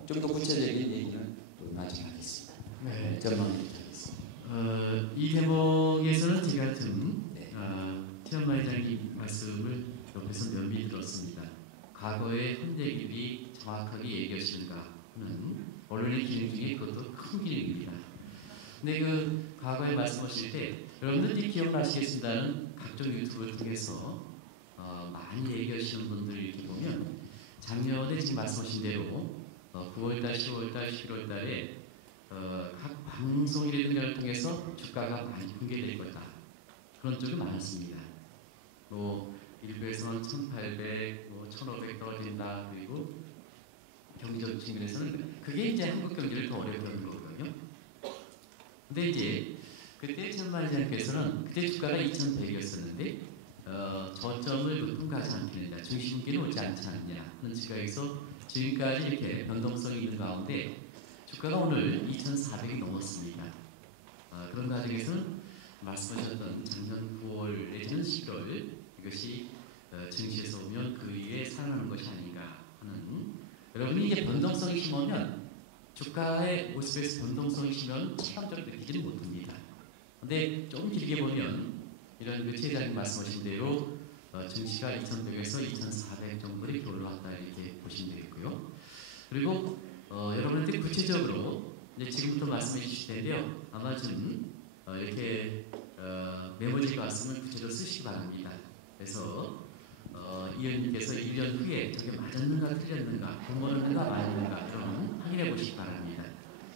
좀 더 구체적인 얘기는 또 나중에 하겠습니다. 네. 전망을 하겠습니다. 이 대목에서는 제가 좀 최현만 회장님 말씀을 옆에서 면밀히 들었습니다. 과거의 현대기업이 정확하게 얘기하시는가 하는 언론의 기능 중에 그것도 큰 기능입니다. 근데 그 과거에 말씀하실 때 여러분들이 기억나시겠습니다는 각종 유튜브를 통해서 많이 얘기하시는 분들 이렇게 보면 작년에 지금 말씀하신 대로 9월달, 10월달, 11월달에 각 방송이를 통해서 주가가 많이 붕괴될 거다. 그런 쪽이 많았습니다. 뭐 일부에서는 1,800, 1,500 떨어진다. 그리고 경제적 측면에서는 그게 이제 한국 경제를 더 어렵게 하는 거거든요. 근데 이제 그때 최현만 회장께서는 그때 주가가 2,100이었었는데 저점을 높은 가지 않겠느냐, 중심기는 오지 않지 않느냐 하는 시각에서 지금까지 이렇게 변동성이 있는 가운데 주가가 오늘 2,400이 넘었습니다. 그런 과정에서는 말씀하셨던 작년 9월 내지는 11월 이것이 증시에서 보면 그 위에 살아나는 것이 아닌가 하는, 여러분이 이게 변동성이 심하면 주가의 모습에서 변동성이 심하면 체감적으로 느끼지는 못합니다. 근데 좀 길게 보면 이런 그 회장님 말씀하신 대로 증시가 2,100에서 2,400 정도 이렇게 올라왔다 이렇게 보시면 되겠고요. 그리고 여러분한테 구체적으로 이제 지금부터 말씀해 주실 텐데요. 아마 좀 이렇게 메모지가 왔으면 구체적으로 쓰시기 바랍니다. 그래서 이 의원님께서 1년 후에 저게 맞았는가 틀렸는가, 공모했는가 말았는가 좀 확인해 보시기 바랍니다.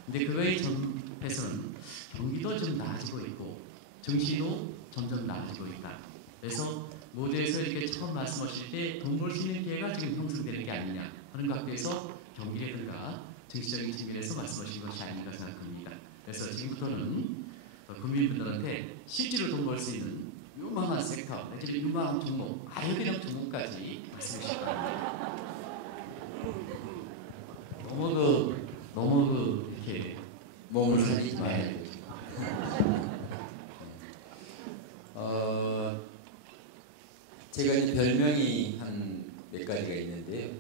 근데 그거에 접해서는 경기도 좀 나아지고 있고 증시도 점점 나아지고 있다. 그래서 모두에서 이렇게 처음 말씀하실 때 돈 벌 수 있는 기회가 지금 형성되는 게 아니냐 하는 각도에서 경기라든가 증시적인 측면에서 말씀하신 것이 아닌가 생각합니다. 그래서 지금부터는 국민분들한테 실제로 돈 벌 수 있는 유망한 섹터, 내지는 유망한 종목, 아유기형 종목까지 말씀해 주시기 바랍니다. 너무 이렇게 몸을 살리지 말아야 되죠. 제가 이제 별명이 한 몇 가지가 있는데요.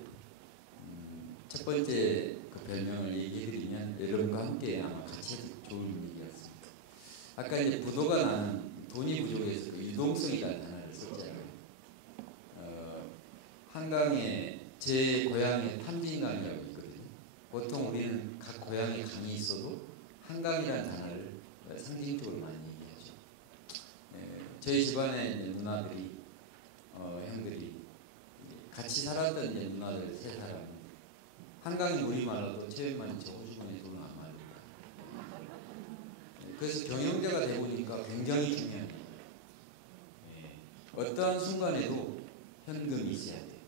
첫 번째 그 별명을 얘기해드리면 여러분과 함께 아마 같이 해도 좋은 얘기였습니다. 아까 이제 부도가 나는 돈이 부족해서 그 유동성이라는 단어를 썼잖아요. 한강에 제 고향에 탐진강이라고 있거든요. 보통 우리는 각 고향에 강이 있어도 한강이라는 단어를 상징적으로 많이 얘기하죠. 저희 집안에 누나들이 형들이 같이 살았던 이제 누나들 세 사람, 한강에 물이 말라도 최현만이 저 호주머니에 돈을 안 말릴까. 그래서 경영자가 되고 보니까 굉장히 중요합니다. 어떠한 순간에도 현금이 있어야 돼요.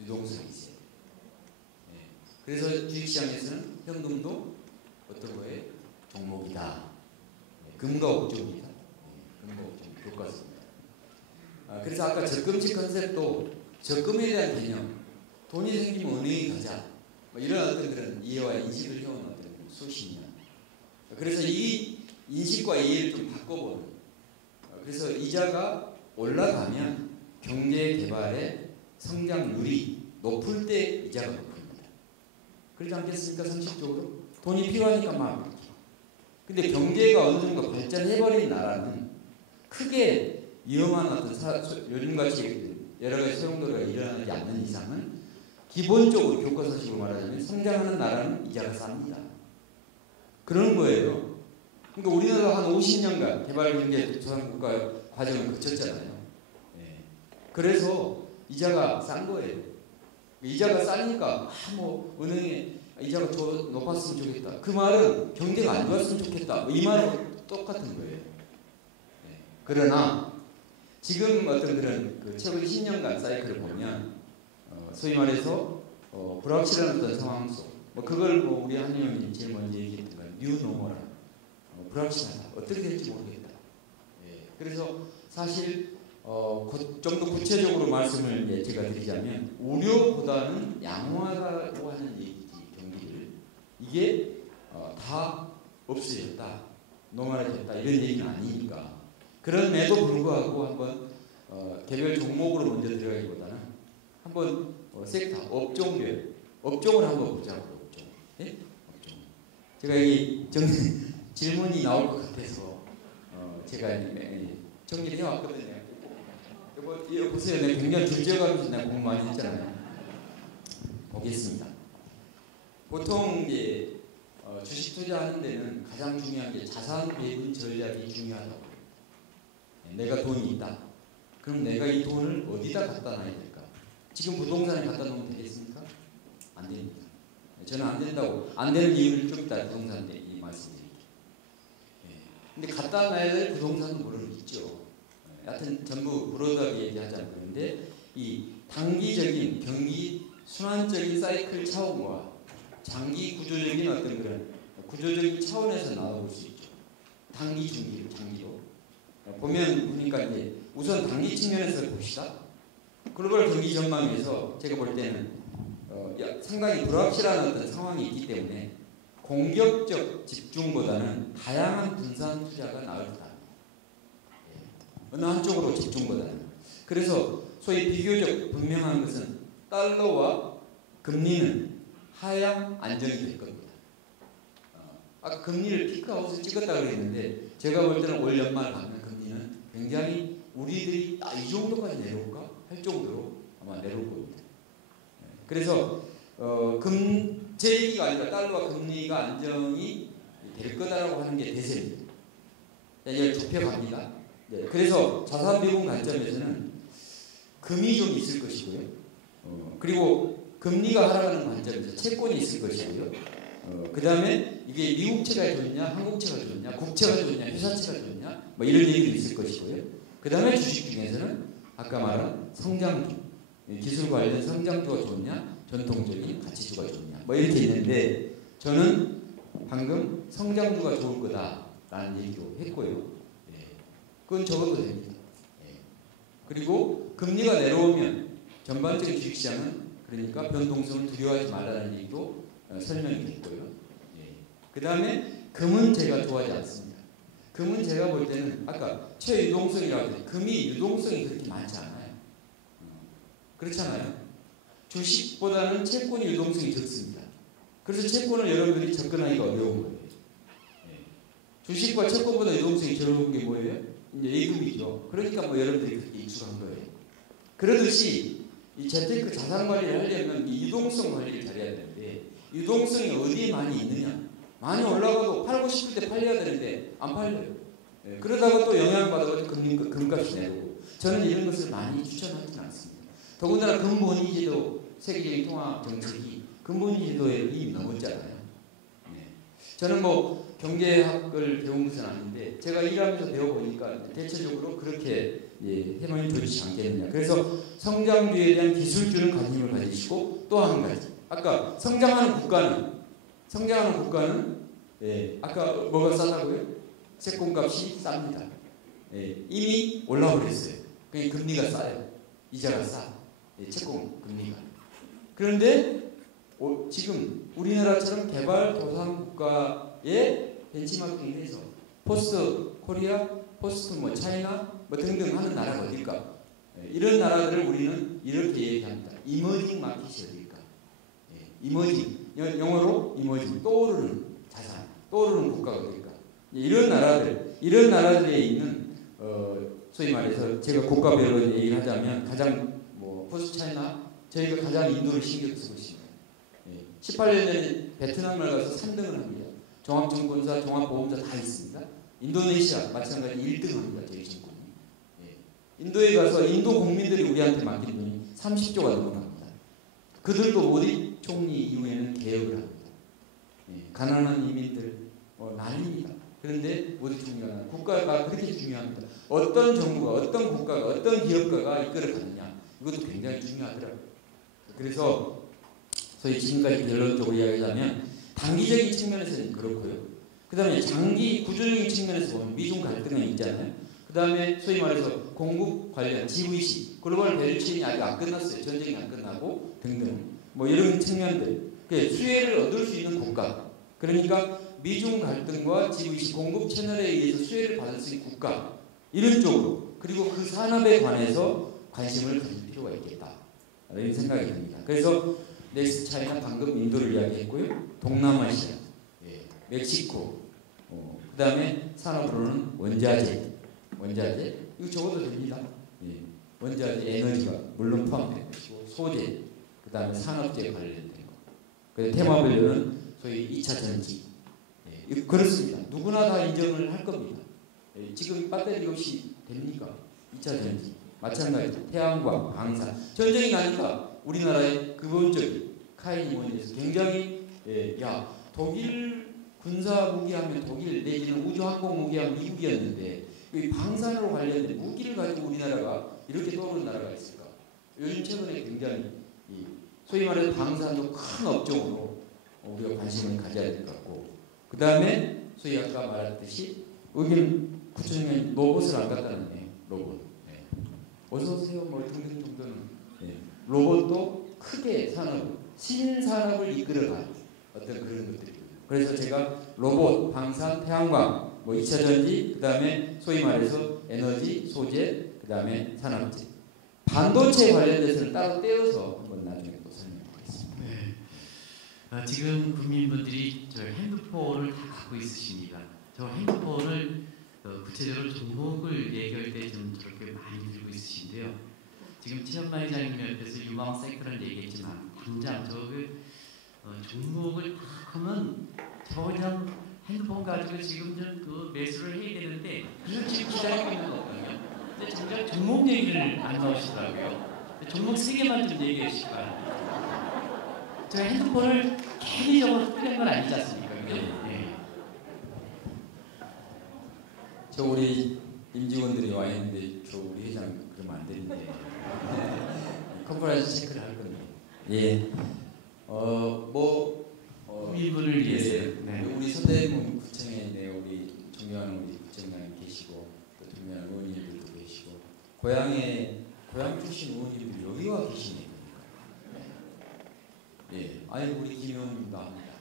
유동성이 있어야 돼요. 그래서 주식시장에서는 현금도 어떤 거에 종목이다. 금과 옥조입니다. 금과 옥조 교과서입니다. 그래서 아까 적금식 컨셉도 적금에 대한 개념, 돈이 생기면 은행에 가자, 뭐 이런 어떤 그런 이해와 인식을 해온 어떤 수십 년. 그래서 이 인식과 이해를 좀 바꿔보는. 그래서 이자가 올라가면 경제 개발의 성장률이 높을 때 이자가 높습니다. 그렇지 않겠습니까? 상식적으로 돈이 필요하니까 막. 근데 경제가 어느 정도 발전해버린 나라는 크게 위험한 어떤 요즘같이 여러 가지 소용돌이가 일어나지 않는 이상은 기본적으로 교과서식으로 말하자면 성장하는 나라는 이자가 쌉니다. 그런 거예요. 그러니까 우리나라 한 50년간 개발경제 조상국가 과정을 거쳤잖아요. 그래서 이자가 싼 거예요. 이자가 싸니까 뭐 은행에 이자가 더 높았으면 좋겠다. 그 말은 경제가 안 좋았으면 좋겠다. 이 말하고 똑같은 거예요. 그러나 지금 어떤 그런 그 최근 10년간 사이클을 보면 소위 말해서 불확실한 어떤 상황 속 뭐 그걸 뭐 우리 한 의원님 제일 먼저 얘기했던 건 뉴노멀 불확실하다 어떻게 될지 모르겠다. 예, 그래서 사실 좀 더 구체적으로 말씀을 이제 제가 드리자면 우려보다는 양호하다고 하는 얘기지 경기를 이게 다 없어졌다 노멀해졌다 이런 얘기는 아니니까 그럼에도 불구하고 한번 개별 종목으로 먼저 들어가기보다는 한번 섹터 업종을 한번 보자고. 업종. 예? 업종. 제가 이 질문이 나올 것 같아서 제가 정리를 해왔거든요. 이거 보세요. 내가 굉장히 줄지어가면서 내가 공부 많이 했잖아요. 보겠습니다. 보통 이제 주식 투자하는 데는 가장 중요한 게 자산 배분 전략이 중요하다고. 내가 돈이 있다. 그럼 내가 이 돈을 어디다 갖다 놔야 될까? 지금 부동산에 갖다 놓으면 되겠습니까? 안 됩니다. 저는 안 된다고. 안 되는 이유를 좀 이따 부동산에 이 말씀드릴게요. 근데 갖다 놔야 될 부동산도 물론 있죠. 여하튼 전부 브로드하게 얘기하자면 그런데 이 단기적인 경기 순환적인 사이클 차원과 장기 구조적인 어떤 그런 구조적인 차원에서 나올 수 있죠. 단기, 중기, 장기로. 보면 보니까 이제 우선 단기 측면에서 봅시다. 글로벌 경기 전망에서 제가 볼 때는 상당히 불확실한 어떤 상황이 있기 때문에 공격적 집중보다는 다양한 분산 투자가 나을 거다. 어느 한쪽으로 집중보다는. 그래서 소위 비교적 분명한 것은 달러와 금리는 하향 안정이 될 겁니다. 아까 금리를 피크아웃을 찍었다고 그랬는데 제가 볼 때는 올 연말 가면 금리는 굉장히 우리들이 이 정도까지 내려올까 할 정도로 아마 내려올 겁니다. 그래서 제 얘기가 아니라 달러와 금리가 안정이 될 거다라고 하는 게 대세입니다. 이제 좁혀갑니다. 네, 그래서 자산 배분 관점에서는 금이 좀 있을 것이고요. 그리고 금리가 하락하는 관점에서 채권이 있을 것이고요. 그 다음에 이게 미국채가 좋냐, 한국채가 좋냐, 국채가 좋냐, 회사채가 좋냐, 뭐 이런 얘기도 있을 것이고요. 그 다음에 주식 중에서는 아까 말한 성장주, 기술 관련 성장주가 좋냐, 전통적인 가치주가 좋냐, 뭐 이렇게 있는데 저는 방금 성장주가 좋을 거다라는 얘기도 했고요. 그건 적어도 됩니다. 그리고 금리가 내려오면 전반적인 주식시장은 그러니까 변동성을 두려워하지 말라는 얘기도 설명이 됐고요. 그 다음에 금은 제가 좋아하지 않습니다. 금은 제가 볼 때는 아까 최유동성이라고 했는데 금이 유동성이 그렇게 많지 않아요. 그렇잖아요. 주식보다는 채권이 유동성이 적습니다. 그래서 채권을 여러분들이 접근하기가 어려운 거예요. 주식과 채권보다 유동성이 적은 게 뭐예요? 이제 예금이죠. 그러니까 뭐 여러분들이 그렇게 익숙한 거예요. 그러듯이 이 재테크 자산 관리를 하려면 이 유동성 관리를 잘해야 되는데 유동성이 어디에 많이 있느냐? 많이 올라가도 팔고 싶을 때 팔려야 되는데 안 팔려요. 그러다가 또 영향받아서 금값이 내려오고 저는 이런 것을 많이 추천하지는 않습니다. 더군다나 근본이제도 세계적인 통화 정책이 근본이제도에 이미 넘었잖아요. 저는 뭐 경제학을 배운 것은 아닌데 제가 일하면서 배워보니까 대체적으로 그렇게 해놓으면 좋지 않겠느냐. 그래서 성장주에 대한 기술주는 관심을 가지시고 또 한 가지 아까 성장하는 국가는 아까 뭐가 싸다고요? 채권값이 쌉니다. 이미 올라버렸어요. 그러니까 금리가 싸요. 이자가 싸. 채권 금리가. 그런데 지금 우리나라처럼 개발도상국가의 벤치마킹을 해서 포스트 코리아, 포스트 뭐 차이나 뭐 등등 하는 나라가 어딜까? 이런 나라들을 우리는 이렇게 얘기합니다. 이머징 마켓이 어딜까? 이머징, 영어로 이머징, 떠오르는 자산, 떠오르는 국가가 어딜까? 이런 나라들에 있는 소위 말해서 제가 국가별로 얘기를 하자면 가장 뭐 포스트 차이나 저희가 가장 인도를 신경 쓰고 있습니다. 18년 전에 베트남을 가서 3등을 합니다. 종합증권사, 종합보험사 다 있습니다. 인도네시아 마찬가지 1등 합니다. 저희 증권이. 인도에 가서 인도 국민들이 우리한테 맡긴 돈이 30조가 넘어갑니다. 그들도 모디 총리 이후에는 개혁을 합니다. 가난한 이민들 난립니다. 그런데 모두 중요한 국가가 그렇게 중요합니다. 어떤 정부가, 어떤 국가가, 어떤 기업가가 이끌어가느냐 이것도 굉장히 중요하더라고요. 그래서 소위 지금까지 결론적으로 이야기하자면 단기적인 측면에서는 그렇고요. 그 다음에 장기 구조적인 측면에서 보면 미중 갈등은 있잖아요. 그 다음에 소위 말해서 공급 관련 GVC, 글로벌 밸류체인이 아직 안 끝났어요. 전쟁이 안 끝나고 등등 뭐 이런 측면들, 수혜를 얻을 수 있는 국가, 그러니까 미중 갈등과 GVC 공급 채널에 의해서 수혜를 받을 수 있는 국가 이런 쪽으로, 그리고 그 산업에 관해서 관심을 가질 필요가 있겠다 이런 생각이 듭니다. 그래서 넥스트 차이나 방금 인도를 이야기했고요. 동남아시아, 멕시코, 그 다음에 산업으로는 원자재 이거 적어도 됩니다. 원자재, 에너지가 물론 포함된 것이고 소재, 그 다음에 산업재 관련된 거. 그래서 테마별로는 소위 2차 전지. 그렇습니다. 누구나 다 인정을 할 겁니다. 지금 배터리 없이 됩니까? 2차 전지. 마찬가지. 태양광, 방산. 전쟁이 나니까 우리나라의 근본적인 카이니 원에서 굉장히 독일 군사 무기하면 독일 내지는 우주항공 무기하면 미국이었는데 이 방산으로 관련된 무기를 가지고 우리나라가 이렇게 떠오르는 나라가 있을까? 요즘 최근에 굉장히 소위 말해서 방산도 큰 업종으로 우리가 관심을 가져야 될 것 같고, 그 다음에 소위 아까 말했듯이 여기는 구청에 로봇을 안 갖다 놨네요. 로봇. 어서 오세요. 뭐 등등 정도는 로봇도 크게 산업, 신산업을 이끌어갈 어떤 그런 것들이. 그래서 제가 로봇, 방산, 태양광, 뭐 2차 전지, 그 다음에 소위 말해서 에너지, 소재, 그 다음에 산업재, 반도체 관련돼서는 따로 떼어서 한번 나중에 또 설명드리겠습니다. 네. 지금 국민분들이 저 핸드폰을 다 갖고 있으십니다. 저 핸드폰을 구체적으로 종목을 얘기할 때 좀 저렇게 많이 들고 있으신데요. 지금 최현만 회장님 옆에서 유망 섹터를 얘기했지만 당장 종목을 딱 하면 저 그냥 핸드폰 가지고 지금 좀 그 매수를 해야 되는데 그걸 지금 기다리고 있는 거거든요. 근데 정작 종목 얘기를 안 나오시더라고요. 종목 3개만 좀 얘기해 주시기 바랍니다. 제가 핸드폰을 개인적으로 끄는 건 아니지 않습니까? 네. 저 우리 임직원들이 와 있는데 저 우리 회장 그러면 안 되는데 컨퍼런스 체크를 할 건데 국민분을 위해서 우리 서대문 구청에 우리 존경하는 우리 구청장님 계시고 또 존경하는 의원님들도 계시고 고향 출신 의원님들 여기 와 계시네요. 아이고 우리 김 의원님도 합니다.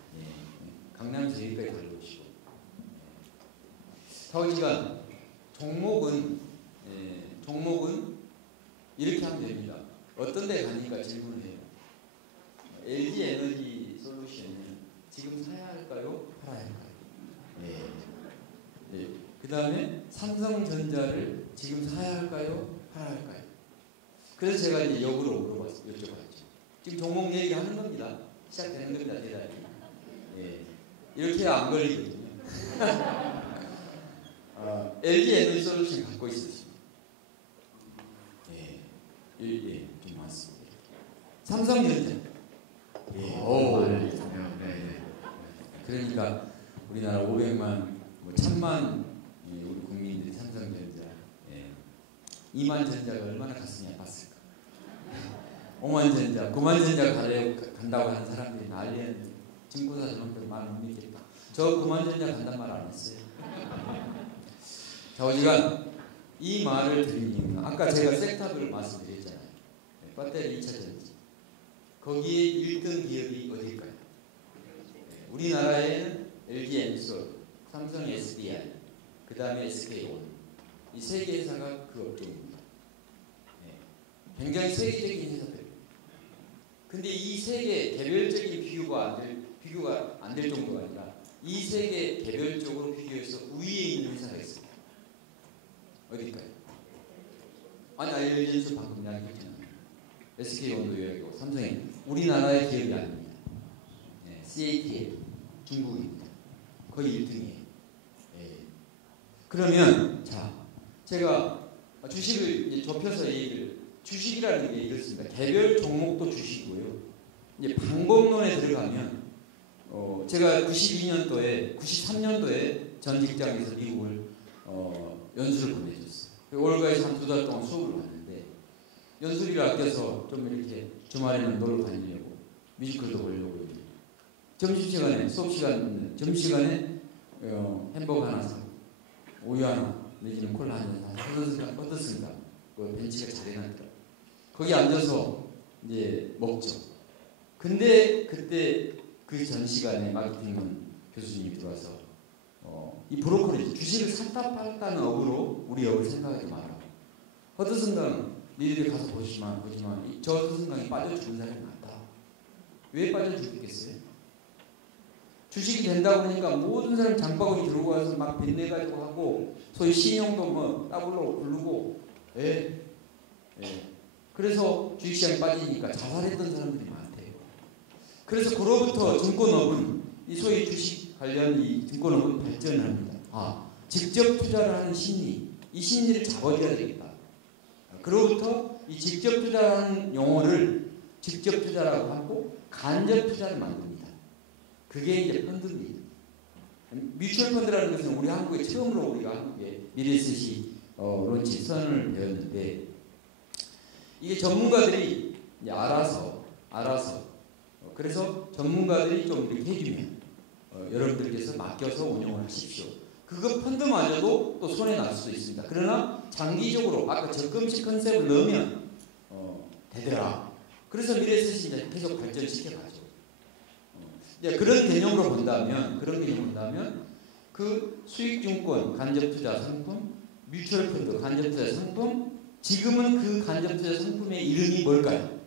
강남에서 여기까지 달려오시고. 사오지간 종목은 이렇게 하면 됩니다. 어떤 데 가니까 질문을 해요. LG 에너지 솔루션은 지금 사야 할까요? 팔아야 할까요? 그 다음에 삼성전자를 지금 사야 할까요? 팔아야 할까요? 그래서 제가 이제 역으로 여쭤봤죠. 지금 종목 얘기를 하는 겁니다. 시작되는 겁니다. 대단히. 이렇게 안 걸리거든요. LG 에너지 솔루션 갖고 있었습니다. 좀 많습니다. 삼성전자. 그러니까 우리나라 500만, 1000만 우리 국민들이 삼성전자, 2만 전자가 얼마나 갔으냐 봤을까. 5만 전자, 9만 전자 간다고 하는 사람들이 난리였는데 증권사 저놈들 말 못 믿겠다. 저 9만 전자 간단 말 안 했어요. 자, 우리가 이 말을 드린 이유는 아까 제가 섹터별로 말씀드렸잖아요. 배터리 2차 전지. 거기에 1등 기업이 어딜까요? 우리나라에는 LG 엔솔, 삼성 SDI, 그 다음에 SK온. 이 세 개 회사가 그 업종입니다. 굉장히 세계적인 회사들. 근데 이 세 개 개별적인 비교가 안 될 정도가 아니라 이 세 개 개별적으로 비교해서 위에 있는 회사가 있습니다. 어딜까요? 아니, LG 엔솔 방금 이야기했잖아요. SK온도 여기고 삼성이 우리나라의 기업이 아닙니다. CATL 중국입니다. 거의 1등이에요. 그러면 자, 제가 주식을 이제 좁혀서 얘기를, 주식이라는 게 이렇습니다. 개별 종목도 주식이고요. 이제 방법론에 들어가면 제가 92년도에 93년도에 전 직장에서 미국을 연수를 보내줬어요. 월가에서 한 2달 동안 수업을 왔는데 연수비를 아껴서 좀 이렇게 주말에는 놀러 다니려고 뮤지컬도 보려고 점심시간에 수업시간 점심시간에 햄버거 하나 사고 우유 하나 내지는 콜라 한 잔 어떻습니까? 그 벤치가 잘 해놨더라. 거기 앉아서 이제 먹죠. 근데 그때 그 전 시간에 마케팅은 교수님이 들어와서 이 브로커리 주식을 샀다 팔다는 업으로 우리 업을 생각하지 마라. 허드슨강 니들이 가서 보지만 저 허드슨강에 빠져 죽은 사람이 많다. 왜 빠져 죽겠어요? 주식이 된다고 하니까 모든 사람 장바구니 들고 와서 막 빚내가지고 하고 소위 신용도 뭐 따블로 부르고 그래서 주식시장에 빠지니까 자살했던 사람들이 많대요. 그래서 그로부터 증권업은 이 소위 주식 관련 이 증권업은 발전을 합니다. 직접 투자를 하는 심리, 이 심리를 잡아줘야 되겠다. 그로부터 이 직접 투자라는 용어를 직접 투자라고 하고 간접 투자를 만듭니다. 그게 이제 펀드입니다. 뮤추얼 펀드라는 것은 우리 한국에 처음으로 우리가 한국에 미래에셋이 론치 선언을 배웠는데 이게 전문가들이 이제 알아서 그래서 전문가들이 좀 이렇게 해주면 여러분들께서 맡겨서 운영을 하십시오. 그거 펀드마저도 또 손해 날 수도 있습니다. 그러나 장기적으로 아까 적금식 컨셉을 넣으면 되더라. 그래서 미래에셋이 이제 계속 발전시켜가죠. 그런 개념으로 본다면 그 수익증권 간접투자 상품, 뮤추얼펀드 간접투자 상품, 지금은 그 간접투자 상품의 이름이 뭘까요?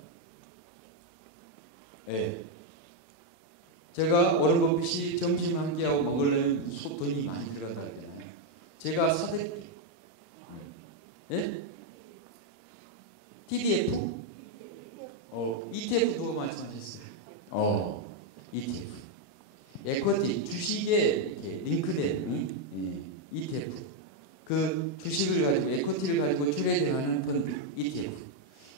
제가 워런 버핏이 점심 한 끼하고 먹으려면 돈이 많이 들어간다 그러잖아요. 제가 사드릴게요. TDF? ETF 누가 말씀하셨어요? ETF. 에쿼티, 주식에 이렇게 링크된 ETF. 그 주식을 가지고, 에쿼티를 가지고 트레이딩하는 펀드, ETF.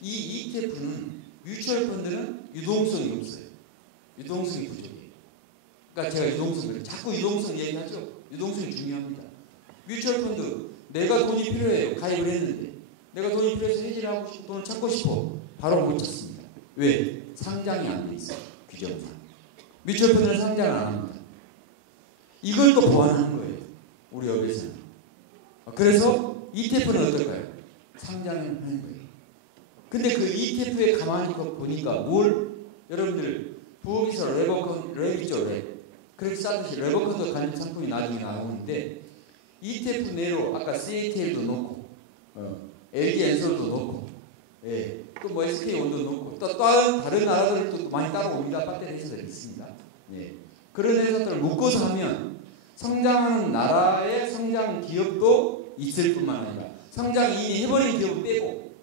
이 ETF는, 뮤추얼 펀드는 유동성이 없어요. 유동성이 부족해요. 그러니까 제가 자꾸 유동성 얘기하죠? 유동성이 중요합니다. 뮤추얼 펀드, 내가 돈이 필요해요. 가입을 했는데. 내가 돈이 필요해서 해지를 하고 싶고, 돈을 찾고 싶어. 바로 못 찾습니다. 왜? 상장이 안 돼 있어요. 규정상. 뮤추얼 펀드는 상장을 안 합니다. 이걸 또 보완하는 거예요. 우리 업에서는. 그래서 ETF는 어떨까요? 상장을 하는 거예요. 근데 그 ETF에 가만히 보니까 여러분들 부업에서 랩이죠, 랩. 그렇게 싸듯이 랩어컨도 간접 상품이 나중에 나오는데 ETF 내로 아까 CATL도 넣고 LG 엔솔도 넣고 또 뭐 SK온도 넣고 또 다른 나라들도 많이 따라옵니다. 배터리 회사들이 있습니다. 그런 회사들을 묶어서 하면 성장하는 나라의 성장 기업도 있을 뿐만 아니라 성장 이미 해버린 기업을 빼고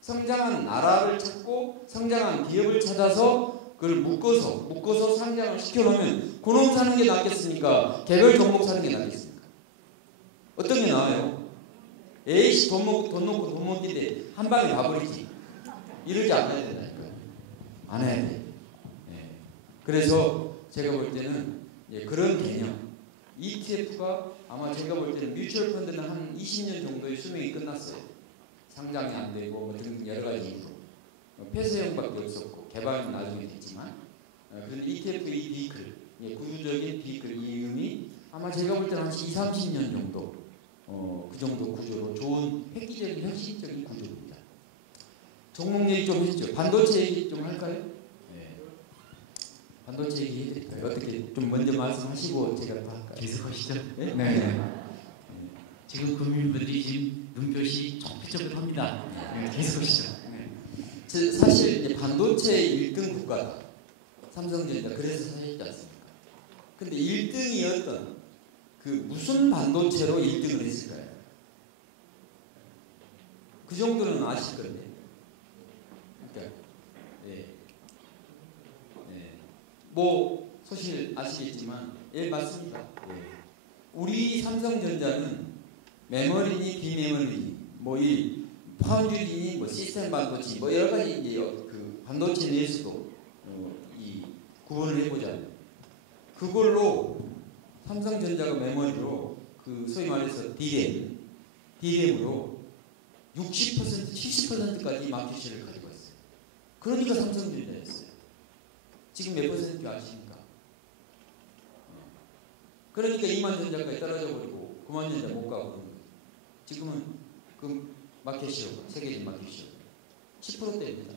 성장한 나라를 찾고 성장한 기업을 찾아서 그걸 묶어서 상장을 시켜놓으면 그놈 사는 게 낫겠습니까? 개별 종목 사는 게 낫겠습니까? 어떤 게 나아요? 에이씨 돈 놓고 돈 먹기인데 한 방에 가버리지. 이러지 않아야 된다니까요. 안 해야 돼. 그래서 제가 볼 때는 그런 개념 ETF가 아마 제가 볼 때는 뮤추얼 펀드는 한 20년 정도의 수명이 끝났어요. 상장이 안 되고 뭐 등등 여러 가지 이유로 폐쇄형밖에 없었고 개발은 나중에 됐지만 그런데 ETF 이 비클 구조적인 비클 이음이 아마 제가 볼 때는 한 20-30년 정도 그 정도 구조로 좋은 획기적인 혁신적인 구조입니다. 종목 얘기 좀 했죠. 반도체 얘기 좀 할까요? 반도체 얘기 해드릴까요? 어떻게 좀 먼저 말씀하시고 제가 다 할까요? 계속하시죠. 네. 지금 국민분들이 지금 눈빛이 촉촉합니다. 계속하시죠. 사실 이제 반도체 1등 국가다. 삼성전자 그래서 사셨지 않습니까? 근데 1등이었던 그 무슨 반도체로 1등을 했을까요? 그 정도는 아실 건데. 그러니까 뭐 사실 아시겠지만 맞습니다. 우리 삼성전자는 메모리니 비메모리니 뭐 이 파운드리니 뭐 시스템 반도체 뭐 여러 가지 이제 그 반도체 내에서도 이 구분을 해보자면 그걸로 삼성전자가 메모리로 그 소위 말해서 DRAM으로 60% 70%까지 마켓시를 가지고 있어요. 그러니까 삼성전자였어요. 지금 몇 퍼센트 아십니까? 그러니까 이만전자까지 떨어져 버리고 그만전자 못 가고 그런 거예요. 지금은 그 마켓시로 세계적인 마켓시로 10%대입니다.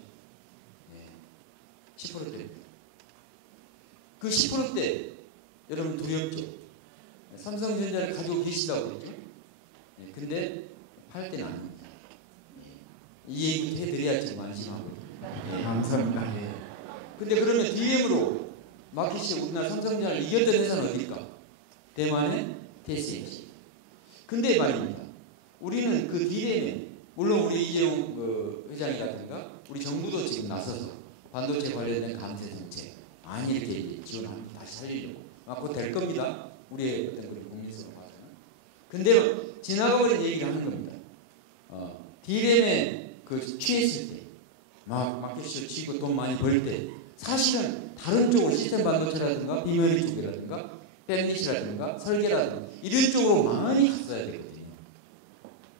10%대입니다. 그 10%대 여러분 두렵죠? 삼성전자를 가지고 계시다고 그랬죠? 근데 팔 때는 아닙니다. 이 얘기부터 해드려야지 안심하고. 감사합니다. 근데 그러면 DRAM으로 마켓시 우리나라 삼성전자를 이겼던 회사는 어딜까? 대만의 TSMC. 근데 말입니다. 우리는 그 DRAM에 물론 우리 이재용 그 회장이라든가 우리 정부도 지금 나서서 반도체 관련된 감세 정책 많이 이렇게 지원합니다. 다시 살리려고. 앞으로 될 겁니다. 우리의 어떤 그런 국민성을 봐서는. 근데 지나가버린 얘기를 하는 겁니다. DRAM에 그 취했을 때, 막 마켓쇼 치고 돈 많이 벌 때, 사실은 다른 쪽으로 시스템 반도체라든가 비메모리 쪽이라든가 팬릿이라든가 설계라든가 이런 쪽으로 많이 갔어야 되거든요.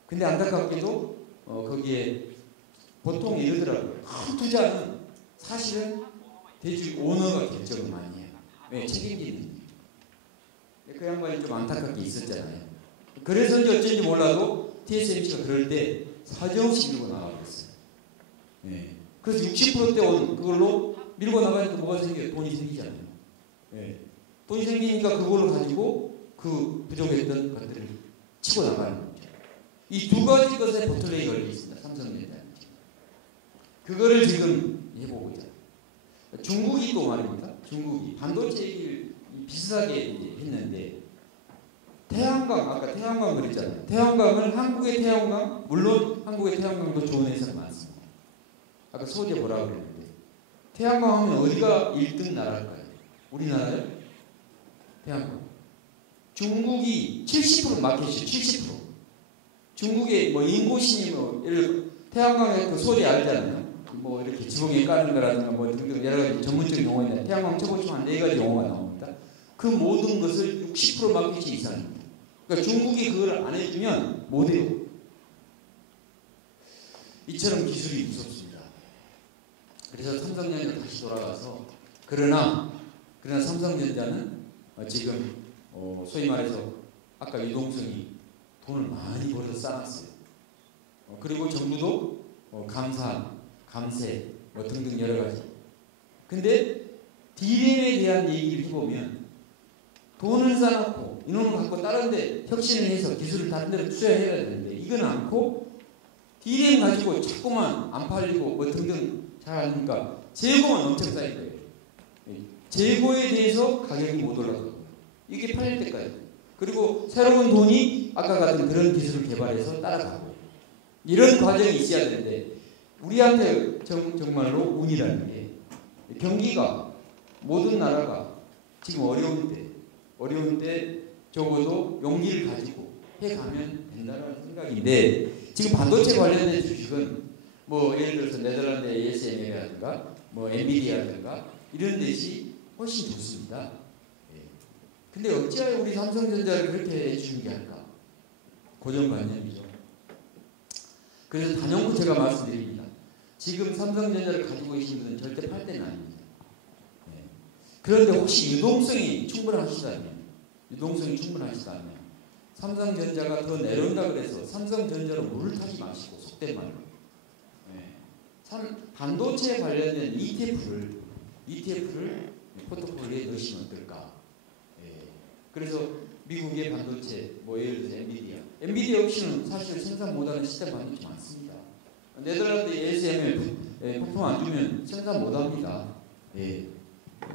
근데 안타깝게도 거기에 보통 이러더라고요. 큰 투자는 사실은 대주 오너가 결정을 많이 해요. 왜? 책임지는. 그 양반이 좀 안타깝게 있었잖아요. 그래서인지 어쩐지 몰라도 TSMC가 그럴 때 사정없이 밀고 나가버렸어요. 그래서 60%대 온 그걸로 밀고 나가니까 뭐가 생겨요? 돈이 생기잖아요. 돈이 생기니까 그걸로 가지고 그 부족했던 것들을 치고 나가는 거죠. 이 두 가지 것에 보틀레이 걸려 있습니다. 삼성전자. 그거를 지금 해보고 있잖아요. 중국이 또 말입니다. 중국이 반도체 얘기를 비슷하게 했는데 태양광 아까 태양광 그랬잖아요. 태양광을 한국의 태양광 물론 한국의 태양광도 좋은 회사가 많습니다. 아까 소재 뭐라고 그랬는데 태양광 하면 어디가 1등 나라일까요? 우리나라요? 태양광. 중국이 70% 마켓이 70%. 중국의 뭐 인고신이 뭐 예를 태양광의 그 소재 알잖아요. 뭐 이렇게 지붕에 까는 거라든가 뭐 등등 여러 가지 전문적인 용어가 있는데 태양광 최고치면 한 4가지 용어가 나옵니다. 그 모든 것을 60% 마켓이 이상입니다. 그러니까 중국이 그걸 안 해주면 못해요. 이처럼 기술이 무섭습니다. 그래서 삼성전자 다시 돌아가서 그러나 삼성전자는 지금 소위 말해서 아까 유동성이 돈을 많이 벌어서 쌓았어요. 그리고 정부도 감세 뭐 등등 여러 가지. 근데 DRAM에 대한 얘기를 해보면 돈을 쌓아놓고 이놈을 갖고 다른 데 혁신을 해서 기술을 다른 데로 투자해야 되는데 이건 않고 DRAM 가지고 자꾸만 안 팔리고 뭐 등등 잘 하니까 재고만 엄청 쌓인 거예요. 재고에 대해서 가격이 못 올라가고 이게 팔릴 때까지. 그리고 새로운 돈이 아까 같은 그런 기술을 개발해서 따라가고 이런 과정이 있어야 되는데 우리한테 정말로 운이라는 게 경기가 모든 나라가 지금 어려운 때 적어도 용기를 가지고 해가면 된다는 생각인데 지금 반도체 관련된 주식은 뭐 예를 들어서 네덜란드 ASML이라든가 뭐 엔비디아라든가 이런 데시 훨씬 좋습니다. 근데 어찌하여 우리 삼성전자를 그렇게 해주는 게 할까? 고정관념이죠. 그래서 단연코 제가 말씀드립니다. 지금 삼성전자를 가지고 계신 분은 절대 팔 때는 아닙니다. 그런데 혹시 유동성이 충분하시다면 삼성전자가 더 내려온다 그래서 삼성전자로 물을 타지 마시고 속된 말로 반도체에 관련된 ETF를 포트폴리오에 넣으시면 어떨까? 그래서 미국의 반도체, 뭐 예를 들어서 엔비디아 없이는 사실 생산 못하는 시스템 반도체 많습니다. 네덜란드 ASML 부품 안 주면 생산 못합니다.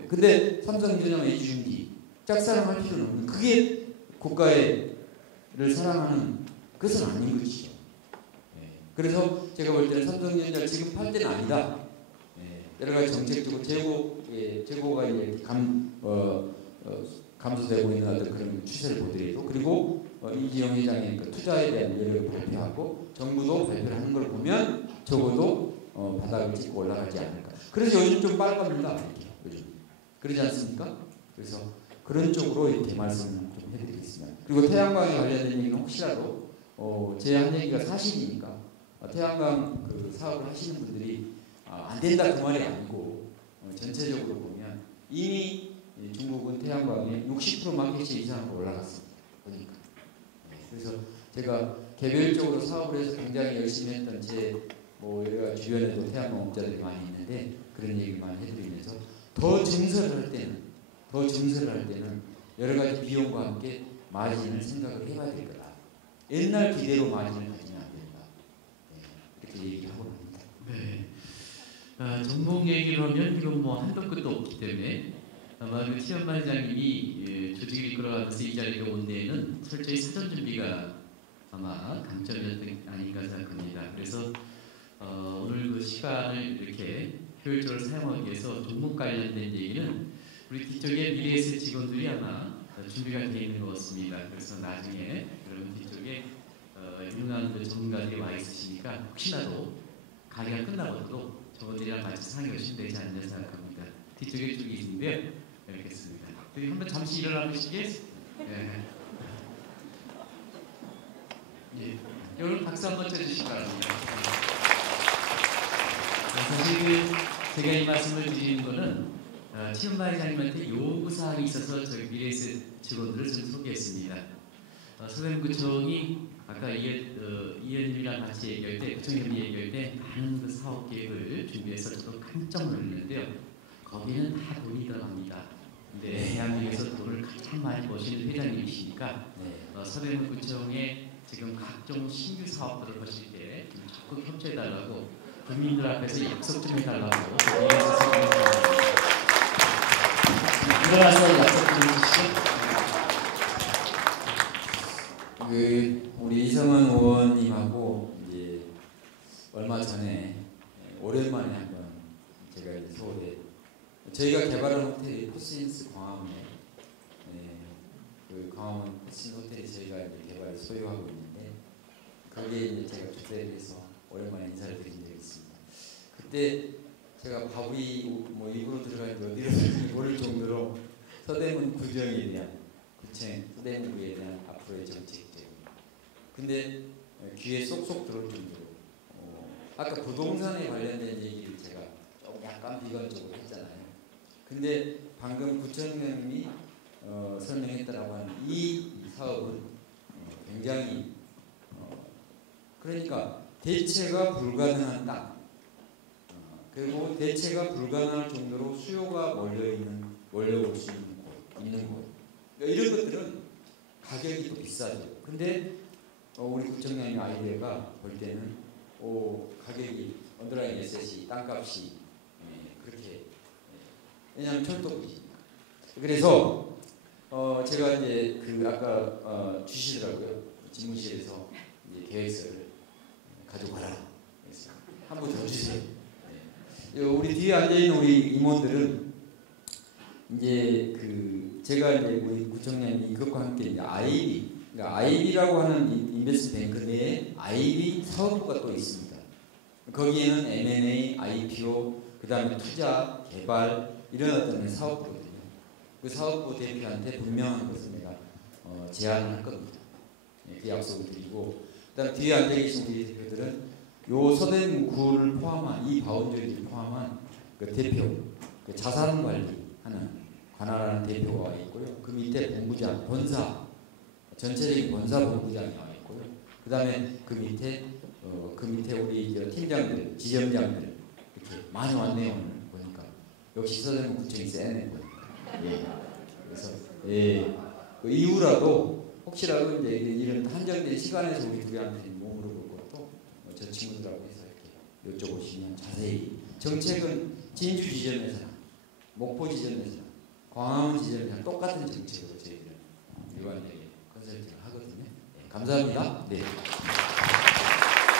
근데 삼성전자만 해주는지 짝사랑할 필요는 없는 그게 국가를 사랑하는 것은 아닌 것이죠. 그래서 제가 볼 때는 삼성전자 지금 팔 때는 아니다. 여러 가지 정책적으로 재고가 이제 감소되고 있는 어떤 그런 추세를 보더라도 그리고 이재용 회장의 그 투자에 대한 여력을 발표하고 정부도 발표를 하는 걸 보면 적어도 바닥을 찍고 올라가지 않을까. 그래서 요즘 좀 빨갑니다. 요즘 그러지 않습니까? 그래서 그런 쪽으로 이렇게 말씀을 좀 해드리겠습니다. 그리고 태양광에 관련된 얘기는 혹시라도 제 한 얘기가 사실이니까 태양광 그 사업을 하시는 분들이 안 된다 그 말이 아니고 전체적으로 보면 이미 중국은 태양광의 60% 마켓시 이상으로 올라갔습니다. 보니까. 그래서 제가 개별적으로 사업을 해서 굉장히 열심히 했던 여러 주변에도 태양광 업자들이 많이 있는데 그런 얘기 많이 해드리면서 더 증설을 할 때는 여러 가지 비용과 함께 마진을 생각을 해봐야 될 거다. 옛날 기대로 마진을 가지면 안 된다. 이렇게 얘기를 하고 합니다. 네. 전공 얘기를 하면 이건 뭐 한도 끝도 없기 때문에 아마 그 최현만 회장님이 조직을 이끌어가면서 이 자리가 온 데에는 철저히 사전 준비가 아마 강점이었던 게 아닌가 생각합니다. 그래서 오늘 그 시간을 이렇게 효율적으로 사용하기 위해서 종목 관련된 얘기는 우리 뒤쪽에 미래에셋 직원들이 아마 준비가 되어 있는 것 같습니다. 그래서 나중에 여러분 뒤쪽에 유능한 그 전문가들이 와 있으시니까 혹시라도 강의가 끝나고도 저분들이랑 같이 상의하시면 되지 않나 생각합니다. 뒤쪽에 쭉 있는데요. 알겠습니다. 한번 잠시 일어나보시겠어요? 네. 예. 여러분 박수 한번 쳐주시기 바랍니다. 사실 제가 이 말씀을 드리는 거는 최현만 회장님한테 요구사항이 있어서 저희 미래에셋 직원들을 좀 소개했습니다. 서대문구청이 아까 이현님이랑 같이 얘기할 때, 구청장님 얘기할 때 많은 그 사업 계획을 준비해서 저도 깜짝 놀랐는데요. 거기는 다 돈이 들어갑니다. 근데 대한민국에서 돈을 가장 많이 버시는 회장님이시니까 서대문구청에 지금 각종 신규 사업들을 하실 때 좀 적극 협조해달라고 국민들 앞에서 약속 좀 해달라고 일어나서 약속 좀 해주시죠. 우리 이성은 의원님하고 이제 얼마 전에 오랜만에 한번 제가 이제 서울에 저희가 개발한 호텔이 포스인스 광화문에 그 광화문 포스인스 호텔이 저희가 이제 개발을 소유하고 있는데 거기에 이제 제가 주최를 해서 오랜만에 인사를 드린 적이 있습니다. 그때 제가 바위 뭐 입으로 들어가는지 어디로 들어가는지 모를 정도로 서대문 구청에 대한 서대문구에 대한 앞으로의 정책들. 근데 귀에 쏙쏙 들어올 정도로 아까 부동산에 관련된 얘기를 제가 좀 약간 비관적으로 했잖아요. 근데 방금 구청장님이 설명했다라고 하는 이 사업은 굉장히 그러니까 대체가 불가능한 땅 그리고 대체가 불가능할 정도로 수요가 몰려올 수 있는 곳 이런 것들은 가격이 또 비싸죠. 근데 우리 구청장님 아이디어가 볼 때는 가격이 언더라인 에셋이 땅값이 그렇게 왜냐하면 철도구이니까. 그래서 제가 이제 아까 주시더라고요. 집무실에서 이제 계획서를 가져가라. 그래서 한 번 더 주세요. 우리 뒤에 앉아 있는 우리 임원들은 이제 제가 이제 우리 구청장님 이것과 함께 이제 그러니까 IB라고 하는 인베스트뱅크 내에 IB 사업부가 또 있습니다. 거기에는 M&A, IPO, 그 다음에 투자, 개발 이런 어떤 사업부거든요. 그 사업부 대표한테 분명한 것을 내가 제안을 할 겁니다. 그 약속을 드리고 그다음 뒤에 앉아 계신 우리 대표들은 요 서대문구를 포함한 이 바운더리를 포함한 그 대표, 그 자산 관리하는 관할하는 대표가 와 있고요. 그 밑에 본부장, 본사 전체적인 본사 본부장이 와 있고요. 그 다음에 그 밑에 우리 팀장들, 지점장들 이렇게 많이 왔네요. 오늘 보니까 역시 서대문구청이 세네 보니까. 그래서 그 이후라도 혹시라도 이제 이런 한정된 시간에서 우리 둘이한테 뭐 물어볼 것도 저 친구들하고 해서 이렇게 여쭤보시면 자세히 정책은 진주 지점에서나 목포 지점에서나 광화문 지점에서나 똑같은 정책으로 저희들은 일관되게 컨설팅을 하거든요. 감사합니다. 네.